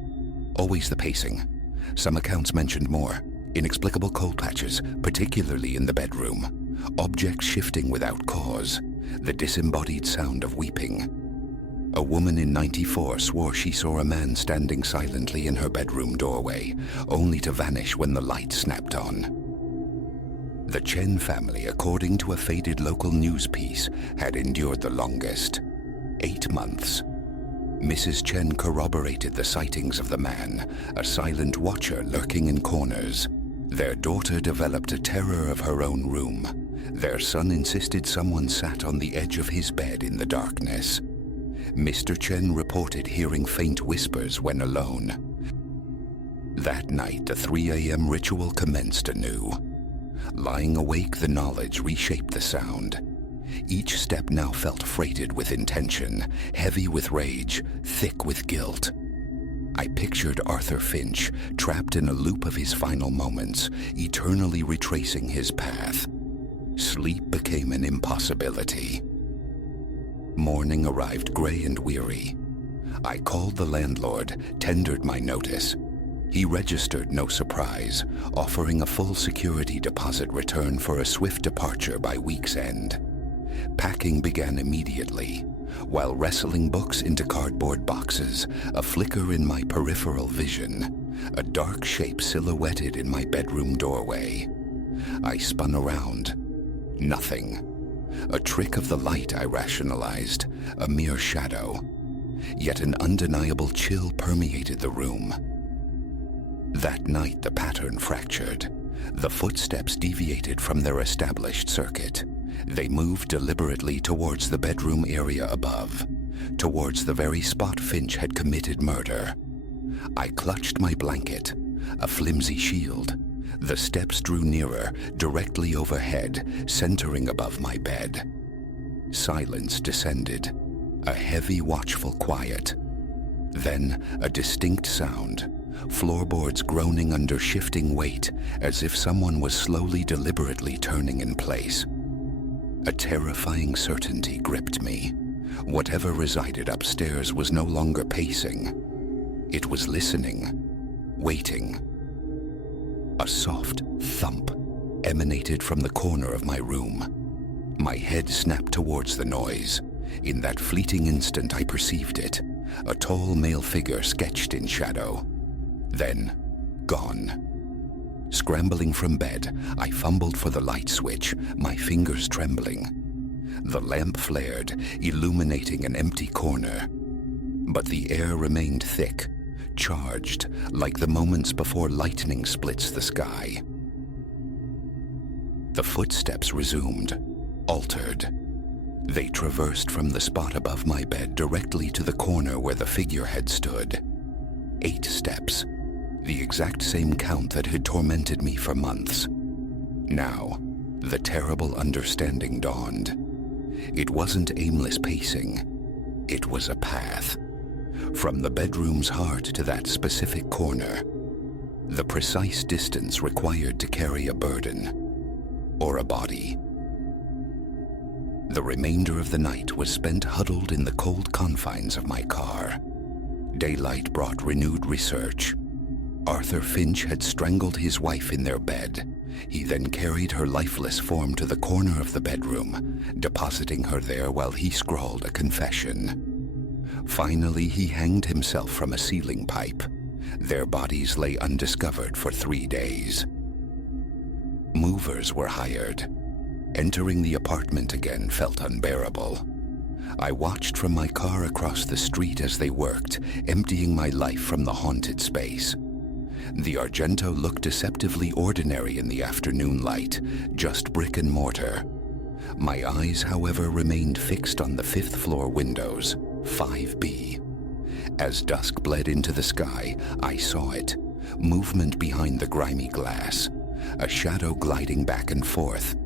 Always the pacing. Some accounts mentioned more. Inexplicable cold patches, particularly in the bedroom. Objects shifting without cause. The disembodied sound of weeping. A woman in 94 swore she saw a man standing silently in her bedroom doorway, only to vanish when the light snapped on. The Chen family, according to a faded local news piece, had endured the longest. 8 months. Mrs. Chen corroborated the sightings of the man, a silent watcher lurking in corners. Their daughter developed a terror of her own room. Their son insisted someone sat on the edge of his bed in the darkness. Mr. Chen reported hearing faint whispers when alone. That night, the 3 a.m. ritual commenced anew. Lying awake, the knowledge reshaped the sound. Each step now felt freighted with intention, heavy with rage, thick with guilt. I pictured Arthur Finch, trapped in a loop of his final moments, eternally retracing his path. Sleep became an impossibility. Morning arrived gray and weary. I called the landlord, tendered my notice. He registered no surprise, offering a full security deposit return for a swift departure by week's end. Packing began immediately. While wrestling books into cardboard boxes, a flicker in my peripheral vision, a dark shape silhouetted in my bedroom doorway. I spun around. Nothing. A trick of the light, I rationalized, a mere shadow. Yet an undeniable chill permeated the room. That night the pattern fractured. The footsteps deviated from their established circuit. They moved deliberately towards the bedroom area above, towards the very spot Finch had committed murder. I clutched my blanket, a flimsy shield. The steps drew nearer, directly overhead, centering above my bed. Silence descended, a heavy, watchful quiet. Then a distinct sound, floorboards groaning under shifting weight, as if someone was slowly, deliberately turning in place. A terrifying certainty gripped me. Whatever resided upstairs was no longer pacing. It was listening, waiting. A soft thump emanated from the corner of my room. My head snapped towards the noise. In that fleeting instant I perceived it, a tall male figure sketched in shadow. Then, gone. Scrambling from bed, I fumbled for the light switch, my fingers trembling. The lamp flared, illuminating an empty corner. But the air remained thick, charged, like the moments before lightning splits the sky. The footsteps resumed, altered. They traversed from the spot above my bed directly to the corner where the figure had stood. 8 steps, the exact same count that had tormented me for months. Now, the terrible understanding dawned. It wasn't aimless pacing. It was a path. From the bedroom's heart to that specific corner. The precise distance required to carry a burden. Or a body. The remainder of the night was spent huddled in the cold confines of my car. Daylight brought renewed research. Arthur Finch had strangled his wife in their bed. He then carried her lifeless form to the corner of the bedroom, depositing her there while he scrawled a confession. Finally, he hanged himself from a ceiling pipe. Their bodies lay undiscovered for 3 days. Movers were hired. Entering the apartment again felt unbearable. I watched from my car across the street as they worked, emptying my life from the haunted space. The Argento looked deceptively ordinary in the afternoon light, just brick and mortar. My eyes, however, remained fixed on the 5th floor windows, 5B. As dusk bled into the sky, I saw it, movement behind the grimy glass, a shadow gliding back and forth,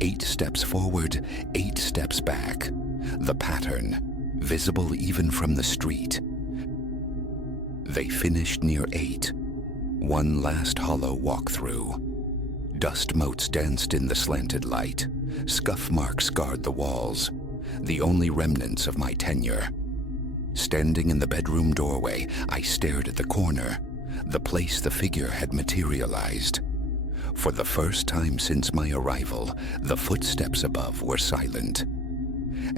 8 steps forward, 8 steps back, the pattern, visible even from the street. They finished near 8. One last hollow walk-through. Dust motes danced in the slanted light. Scuff marks scarred the walls, the only remnants of my tenure. Standing in the bedroom doorway, I stared at the corner, the place the figure had materialized. For the first time since my arrival, the footsteps above were silent.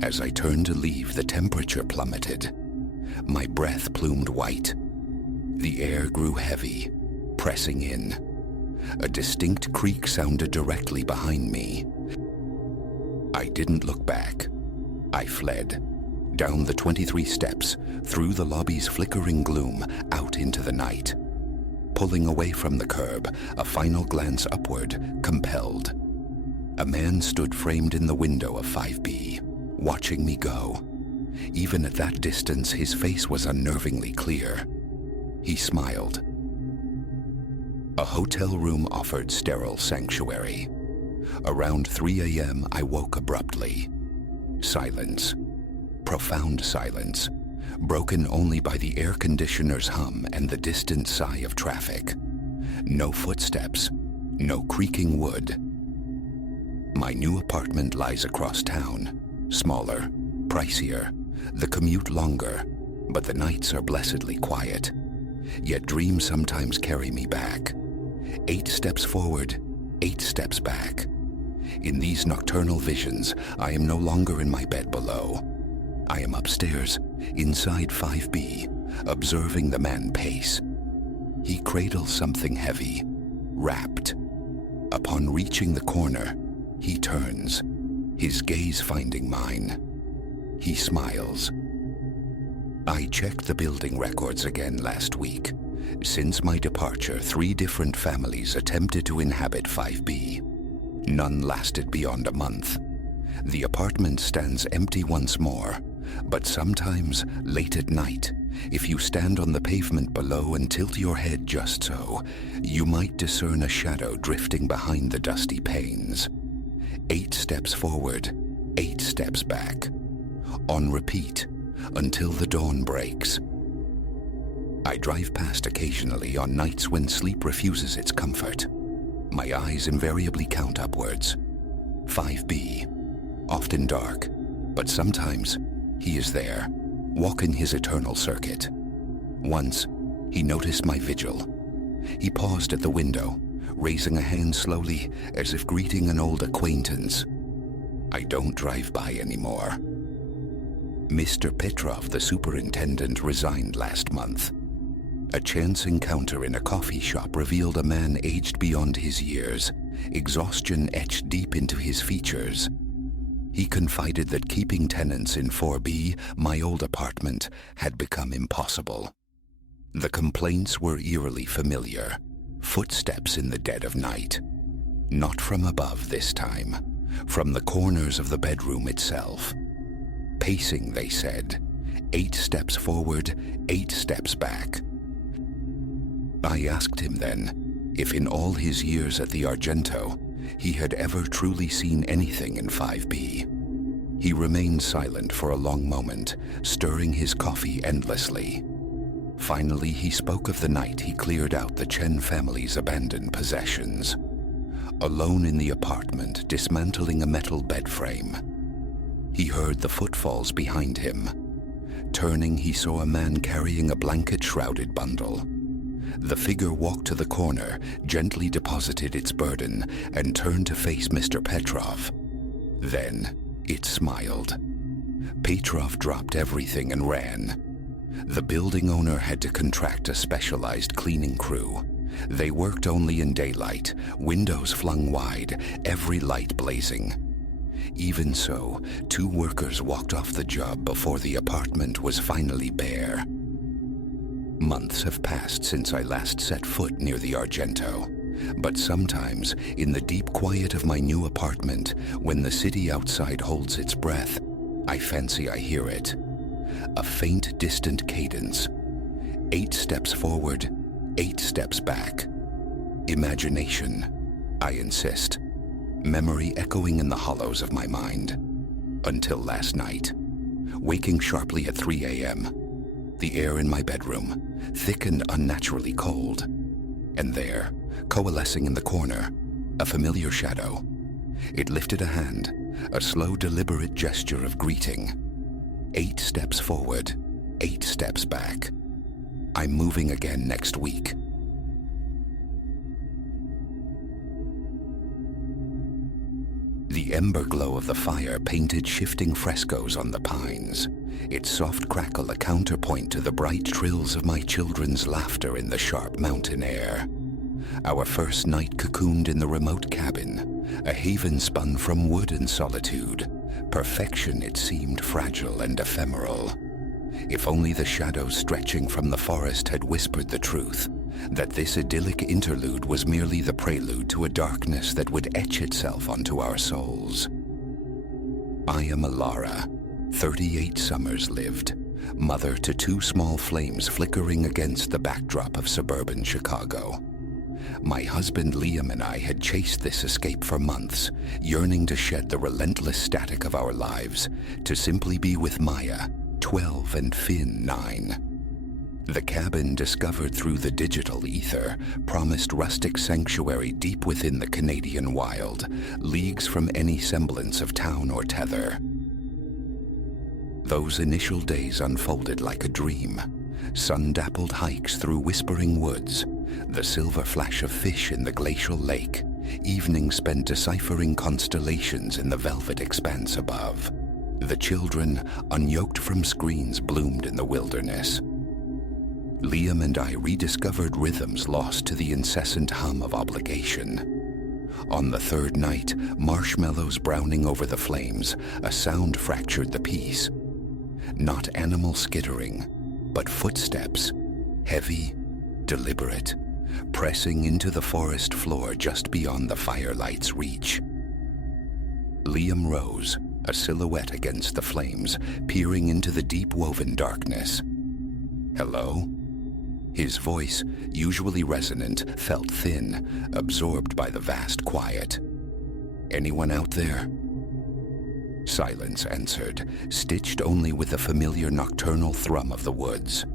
As I turned to leave, the temperature plummeted. My breath plumed white. The air grew heavy, pressing in. A distinct creak sounded directly behind me. I didn't look back. I fled. Down the 23 steps, through the lobby's flickering gloom, out into the night. Pulling away from the curb, a final glance upward, compelled. A man stood framed in the window of 5B, watching me go. Even at that distance, his face was unnervingly clear. He smiled. A hotel room offered sterile sanctuary. Around 3 a.m., I woke abruptly. Silence. Profound silence, broken only by the air conditioner's hum and the distant sigh of traffic. No footsteps, no creaking wood. My new apartment lies across town, smaller, pricier, the commute longer, but the nights are blessedly quiet. Yet dreams sometimes carry me back. 8 steps forward, 8 steps back. In these nocturnal visions, I am no longer in my bed below. I am upstairs, inside 5B, observing the man pace. He cradles something heavy, wrapped. Upon reaching the corner, he turns, his gaze finding mine. He smiles. I checked the building records again last week. Since my departure, 3 different families attempted to inhabit 5B. None lasted beyond a month. The apartment stands empty once more, but sometimes, late at night, if you stand on the pavement below and tilt your head just so, you might discern a shadow drifting behind the dusty panes. 8 steps forward, 8 steps back. On repeat, until the dawn breaks. I drive past occasionally on nights when sleep refuses its comfort. My eyes invariably count upwards. 5B, often dark, but sometimes He is there, walking his eternal circuit. Once, he noticed my vigil. He paused at the window, raising a hand slowly as if greeting an old acquaintance. I don't drive by anymore. Mr. Petrov, the superintendent, resigned last month. A chance encounter in a coffee shop revealed a man aged beyond his years, exhaustion etched deep into his features. He confided that keeping tenants in 4B, my old apartment, had become impossible. The complaints were eerily familiar. Footsteps in the dead of night. Not from above this time, from the corners of the bedroom itself. Pacing, they said. 8 steps forward, 8 steps back. I asked him then if in all his years at the Argento, he had ever truly seen anything in 5B. He remained silent for a long moment, stirring his coffee endlessly. Finally, he spoke of the night he cleared out the Chen family's abandoned possessions. Alone in the apartment, dismantling a metal bed frame. He heard the footfalls behind him. Turning, he saw a man carrying a blanket-shrouded bundle. The figure walked to the corner, gently deposited its burden, and turned to face Mr. Petrov. Then, it smiled. Petrov dropped everything and ran. The building owner had to contract a specialized cleaning crew. They worked only in daylight, windows flung wide, every light blazing. Even so, 2 workers walked off the job before the apartment was finally bare. Months have passed since I last set foot near the Argento, but sometimes, in the deep quiet of my new apartment, when the city outside holds its breath, I fancy I hear it. A faint, distant cadence. 8 steps forward, 8 steps back. Imagination, I insist. Memory echoing in the hollows of my mind. Until last night. Waking sharply at 3 a.m. The air in my bedroom, thick and unnaturally cold. And there, coalescing in the corner, a familiar shadow. It lifted a hand, a slow, deliberate gesture of greeting. 8 steps forward, 8 steps back. I'm moving again next week. The ember glow of the fire painted shifting frescoes on the pines, its soft crackle a counterpoint to the bright trills of my children's laughter in the sharp mountain air. Our first night cocooned in the remote cabin, a haven spun from wood and solitude. Perfection, it seemed, fragile and ephemeral. If only the shadows stretching from the forest had whispered the truth, that this idyllic interlude was merely the prelude to a darkness that would etch itself onto our souls. I am Alara, 38 summers lived, mother to 2 small flames flickering against the backdrop of suburban Chicago. My husband Liam and I had chased this escape for months, yearning to shed the relentless static of our lives, to simply be with Maya, 12, and Finn, 9. The cabin, discovered through the digital ether, promised rustic sanctuary deep within the Canadian wild, leagues from any semblance of town or tether. Those initial days unfolded like a dream. Sun-dappled hikes through whispering woods, the silver flash of fish in the glacial lake, evenings spent deciphering constellations in the velvet expanse above. The children, unyoked from screens, bloomed in the wilderness. Liam and I rediscovered rhythms lost to the incessant hum of obligation. On the 3rd night, marshmallows browning over the flames, a sound fractured the peace. Not animal skittering, but footsteps, heavy, deliberate, pressing into the forest floor just beyond the firelight's reach. Liam rose, a silhouette against the flames, peering into the deep-woven darkness. Hello? His voice, usually resonant, felt thin, absorbed by the vast quiet. Anyone out there? Silence answered, stitched only with the familiar nocturnal thrum of the woods.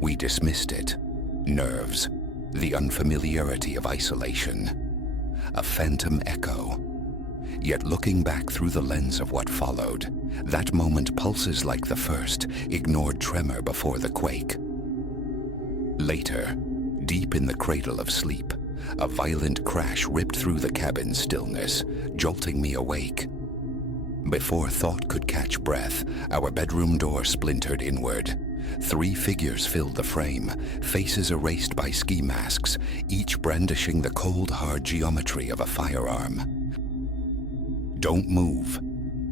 We dismissed it. Nerves. The unfamiliarity of isolation. A phantom echo. Yet looking back through the lens of what followed, That moment pulses like the first, ignored tremor before the quake. Later, deep in the cradle of sleep, a violent crash ripped through the cabin's stillness, jolting me awake. Before thought could catch breath, our bedroom door splintered inward. 3 figures filled the frame, faces erased by ski masks, each brandishing the cold, hard geometry of a firearm. "Don't move."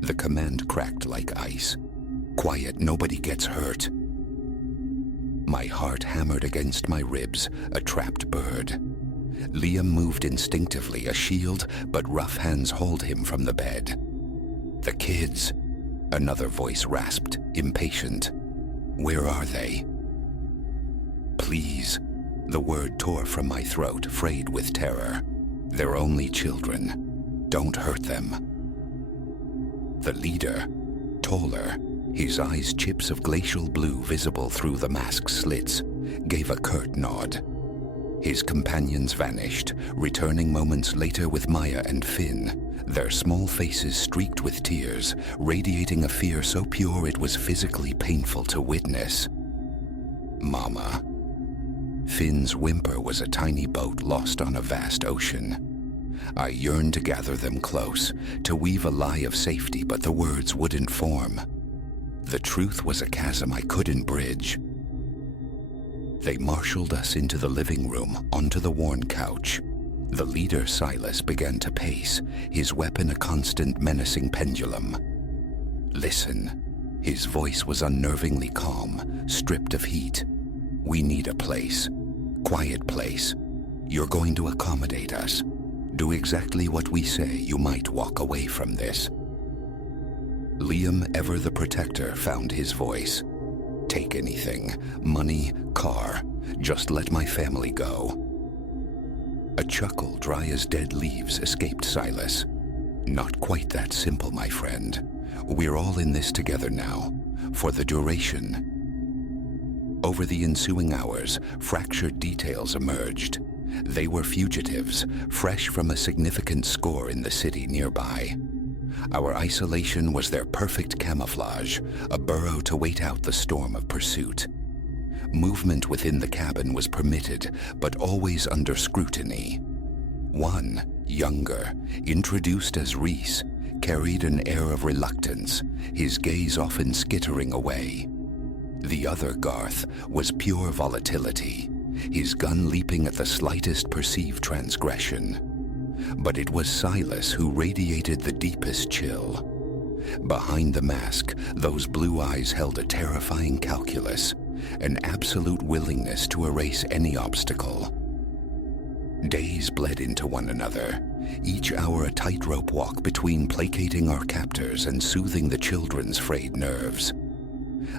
The command cracked like ice. "Quiet, nobody gets hurt." My heart hammered against my ribs, a trapped bird. Liam moved instinctively, a shield, but rough hands hauled him from the bed. "The kids," another voice rasped, impatient. "Where are they?" "Please." The word tore from my throat, frayed with terror. "They're only children. Don't hurt them." The leader, taller, his eyes chips of glacial blue visible through the mask's slits, gave a curt nod. His companions vanished, returning moments later with Maya and Finn, their small faces streaked with tears, radiating a fear so pure it was physically painful to witness. "Mama." Finn's whimper was a tiny boat lost on a vast ocean. I yearned to gather them close, to weave a lie of safety, but the words wouldn't form. The truth was a chasm I couldn't bridge. They marshaled us into the living room, onto the worn couch. The leader, Silas, began to pace, his weapon a constant menacing pendulum. "Listen." His voice was unnervingly calm, stripped of heat. "We need a place. Quiet place. You're going to accommodate us. Do exactly what we say. You might walk away from this." Liam, ever the protector, found his voice. "Take anything. Money, car. Just let my family go." A chuckle dry as dead leaves escaped Silas. "Not quite that simple, my friend. We're all in this together now, for the duration." Over the ensuing hours, fractured details emerged. They were fugitives, fresh from a significant score in the city nearby. Our isolation was their perfect camouflage, a burrow to wait out the storm of pursuit. Movement within the cabin was permitted, but always under scrutiny. One, younger, introduced as Reese, carried an air of reluctance, his gaze often skittering away. The other, Garth, was pure volatility, his gun leaping at the slightest perceived transgression. But it was Silas who radiated the deepest chill. Behind the mask, those blue eyes held a terrifying calculus, an absolute willingness to erase any obstacle. Days bled into one another, each hour a tightrope walk between placating our captors and soothing the children's frayed nerves.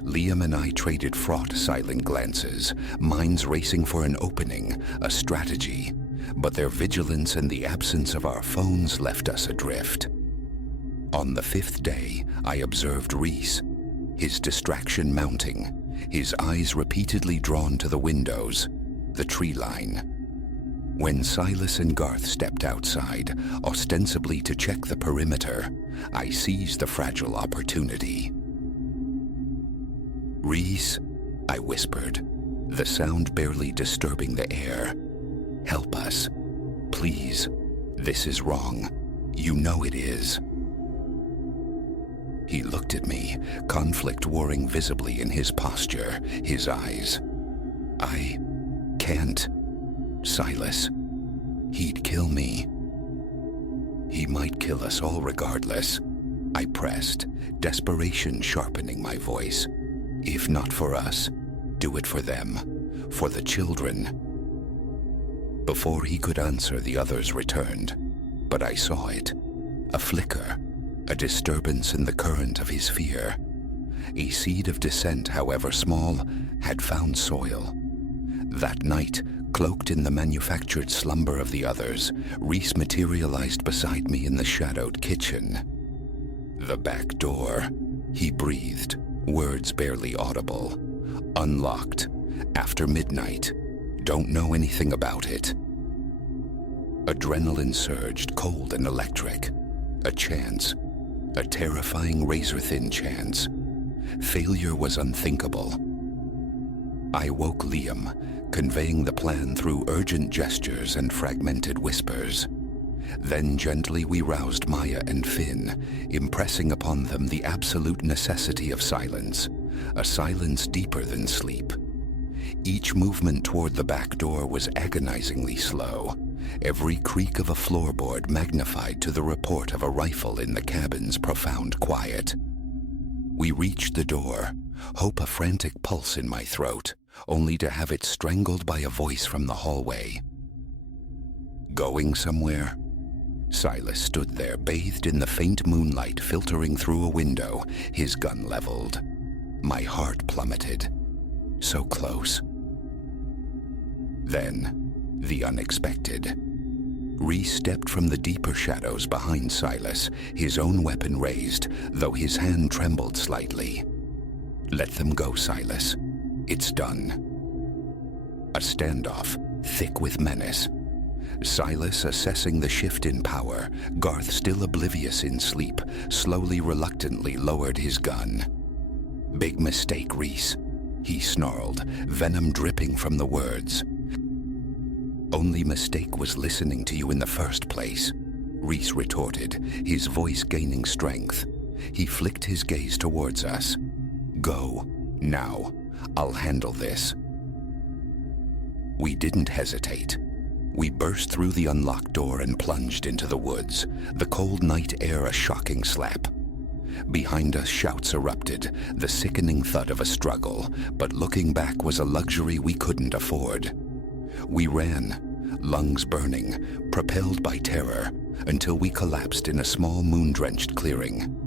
Liam and I traded fraught, silent glances, minds racing for an opening, a strategy, but their vigilance and the absence of our phones left us adrift. On the 5th day, I observed Reese, his distraction mounting, his eyes repeatedly drawn to the windows, the tree line. When Silas and Garth stepped outside, ostensibly to check the perimeter, I seized the fragile opportunity. "Reese," I whispered, the sound barely disturbing the air. "Help us. Please. This is wrong. You know it is." He looked at me, conflict warring visibly in his posture, his eyes. "I can't. Silas. He'd kill me." "He might kill us all regardless," I pressed, desperation sharpening my voice. "If not for us, do it for them, for the children." Before he could answer, the others returned, but I saw it, a flicker, a disturbance in the current of his fear. A seed of dissent, however small, had found soil. That night, cloaked in the manufactured slumber of the others, Reese materialized beside me in the shadowed kitchen. "The back door," he breathed, words barely audible. "Unlocked. After midnight. Don't know anything about it." Adrenaline surged, cold and electric. A chance. A terrifying razor-thin chance. Failure was unthinkable. I woke Liam, conveying the plan through urgent gestures and fragmented whispers. Then gently we roused Maya and Finn, impressing upon them the absolute necessity of silence, a silence deeper than sleep. Each movement toward the back door was agonizingly slow, every creak of a floorboard magnified to the report of a rifle in the cabin's profound quiet. We reached the door, hope a frantic pulse in my throat, only to have it strangled by a voice from the hallway. Going somewhere? Silas stood there, bathed in the faint moonlight filtering through a window, his gun leveled. My heart plummeted. So close. Then, the unexpected. Reese stepped from the deeper shadows behind Silas, his own weapon raised, though his hand trembled slightly. Let them go, Silas. It's done. A standoff, thick with menace. Silas assessing the shift in power, Garth still oblivious in sleep, slowly, reluctantly lowered his gun. Big mistake, Reese, he snarled, venom dripping from the words. Only mistake was listening to you in the first place, Reese retorted, his voice gaining strength. He flicked his gaze towards us. Go, now. I'll handle this. We didn't hesitate. We burst through the unlocked door and plunged into the woods, the cold night air a shocking slap. Behind us, shouts erupted, the sickening thud of a struggle, but looking back was a luxury we couldn't afford. We ran, lungs burning, propelled by terror, until we collapsed in a small moon-drenched clearing.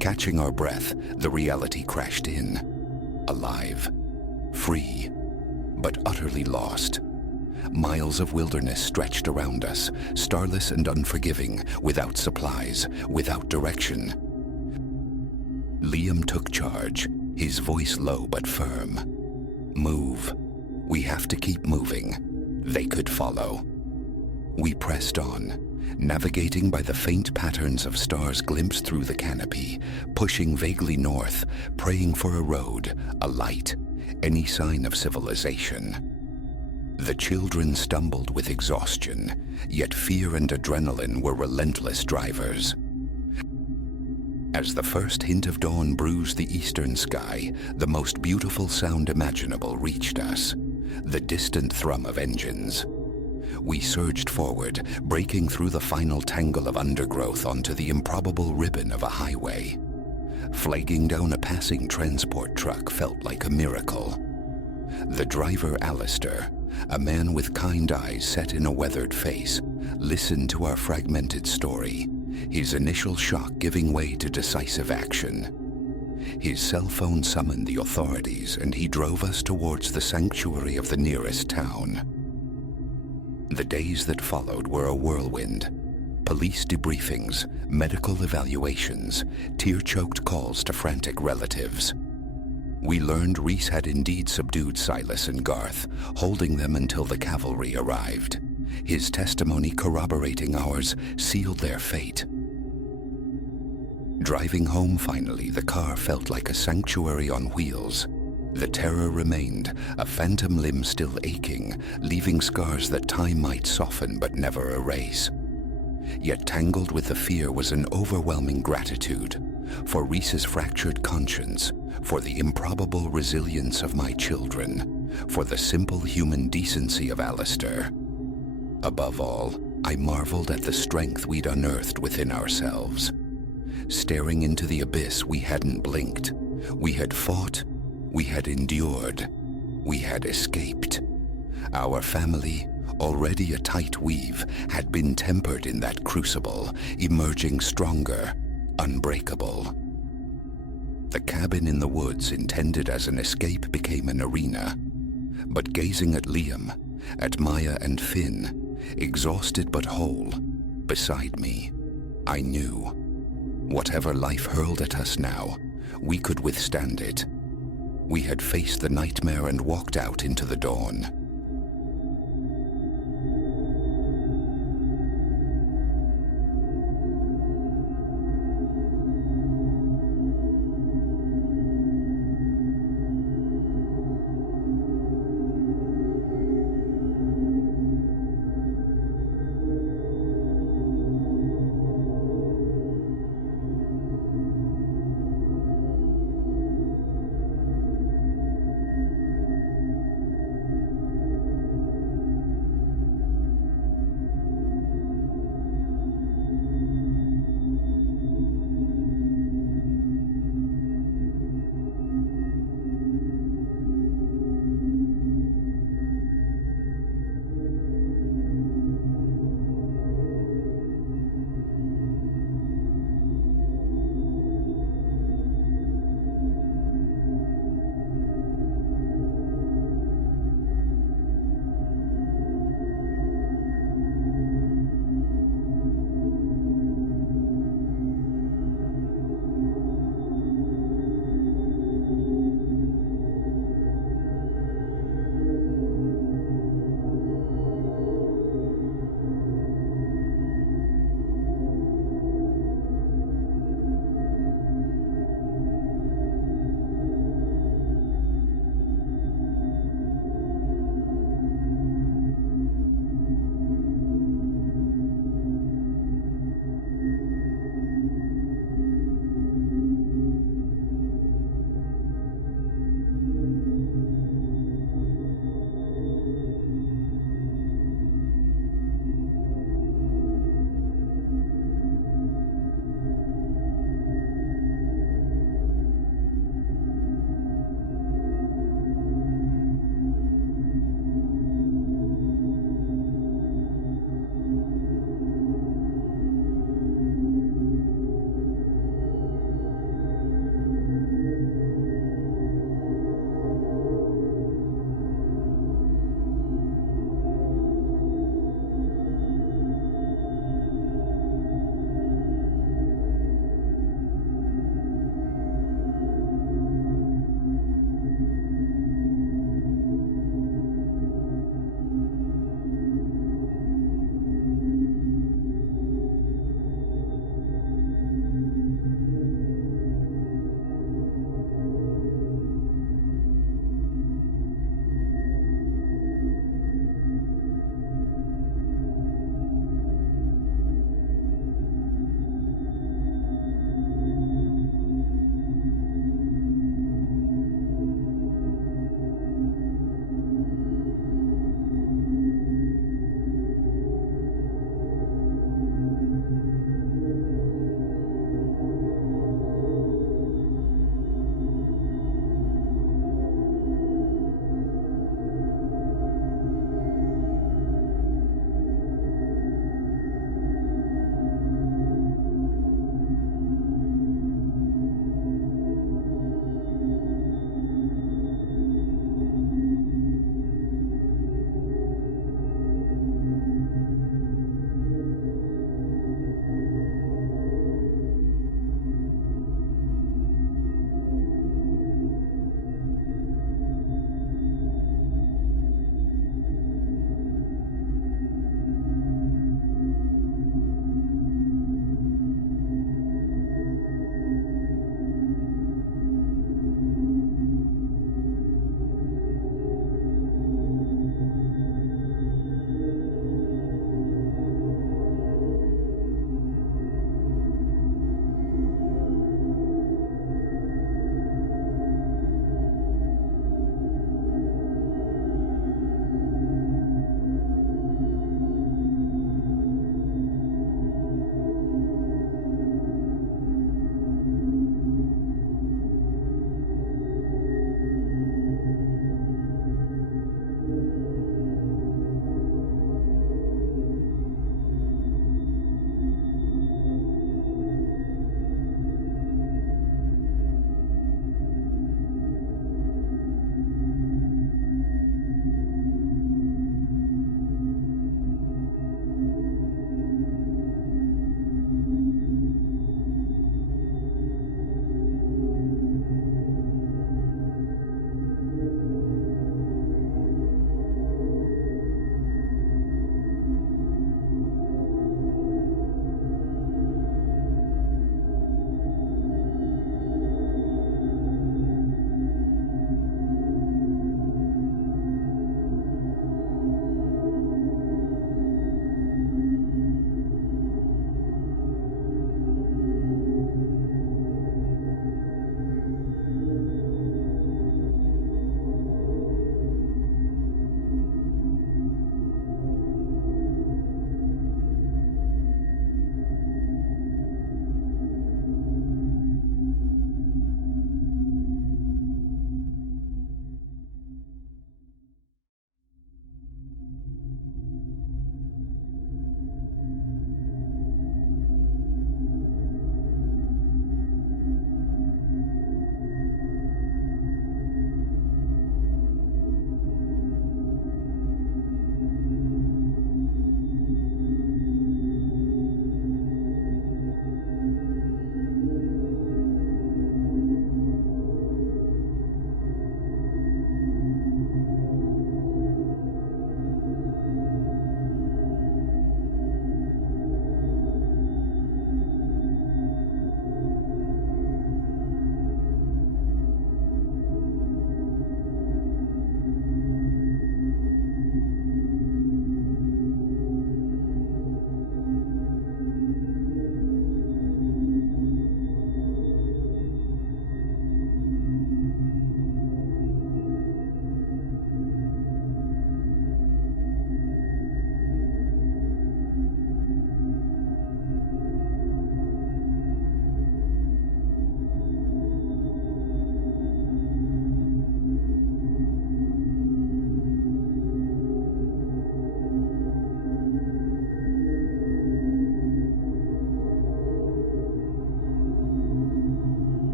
Catching our breath, the reality crashed in. Alive, free, but utterly lost. Miles of wilderness stretched around us, starless and unforgiving, without supplies, without direction. Liam took charge, his voice low but firm. Move. We have to keep moving. They could follow. We pressed on, navigating by the faint patterns of stars glimpsed through the canopy, pushing vaguely north, praying for a road, a light, any sign of civilization. The children stumbled with exhaustion, yet fear and adrenaline were relentless drivers. As the first hint of dawn bruised the eastern sky, the most beautiful sound imaginable reached us, the distant thrum of engines. We surged forward, breaking through the final tangle of undergrowth onto the improbable ribbon of a highway. Flagging down a passing transport truck felt like a miracle. The driver, Alistair, a man with kind eyes set in a weathered face, listened to our fragmented story, his initial shock giving way to decisive action. His cell phone summoned the authorities, and he drove us towards the sanctuary of the nearest town. The days that followed were a whirlwind. Police debriefings, medical evaluations, tear-choked calls to frantic relatives. We learned Reese had indeed subdued Silas and Garth, holding them until the cavalry arrived. His testimony corroborating ours sealed their fate. Driving home finally, the car felt like a sanctuary on wheels. The terror remained, a phantom limb still aching, leaving scars that time might soften but never erase. Yet tangled with the fear was an overwhelming gratitude for Reese's fractured conscience, for the improbable resilience of my children, for the simple human decency of Alistair. Above all, I marveled at the strength we'd unearthed within ourselves. Staring into the abyss, we hadn't blinked. We had fought. We had endured. We had escaped. Our family, already a tight weave, had been tempered in that crucible, emerging stronger, unbreakable. The cabin in the woods intended as an escape became an arena. But gazing at Liam, at Maya and Finn, exhausted but whole, beside me, I knew. Whatever life hurled at us now, we could withstand it. We had faced the nightmare and walked out into the dawn.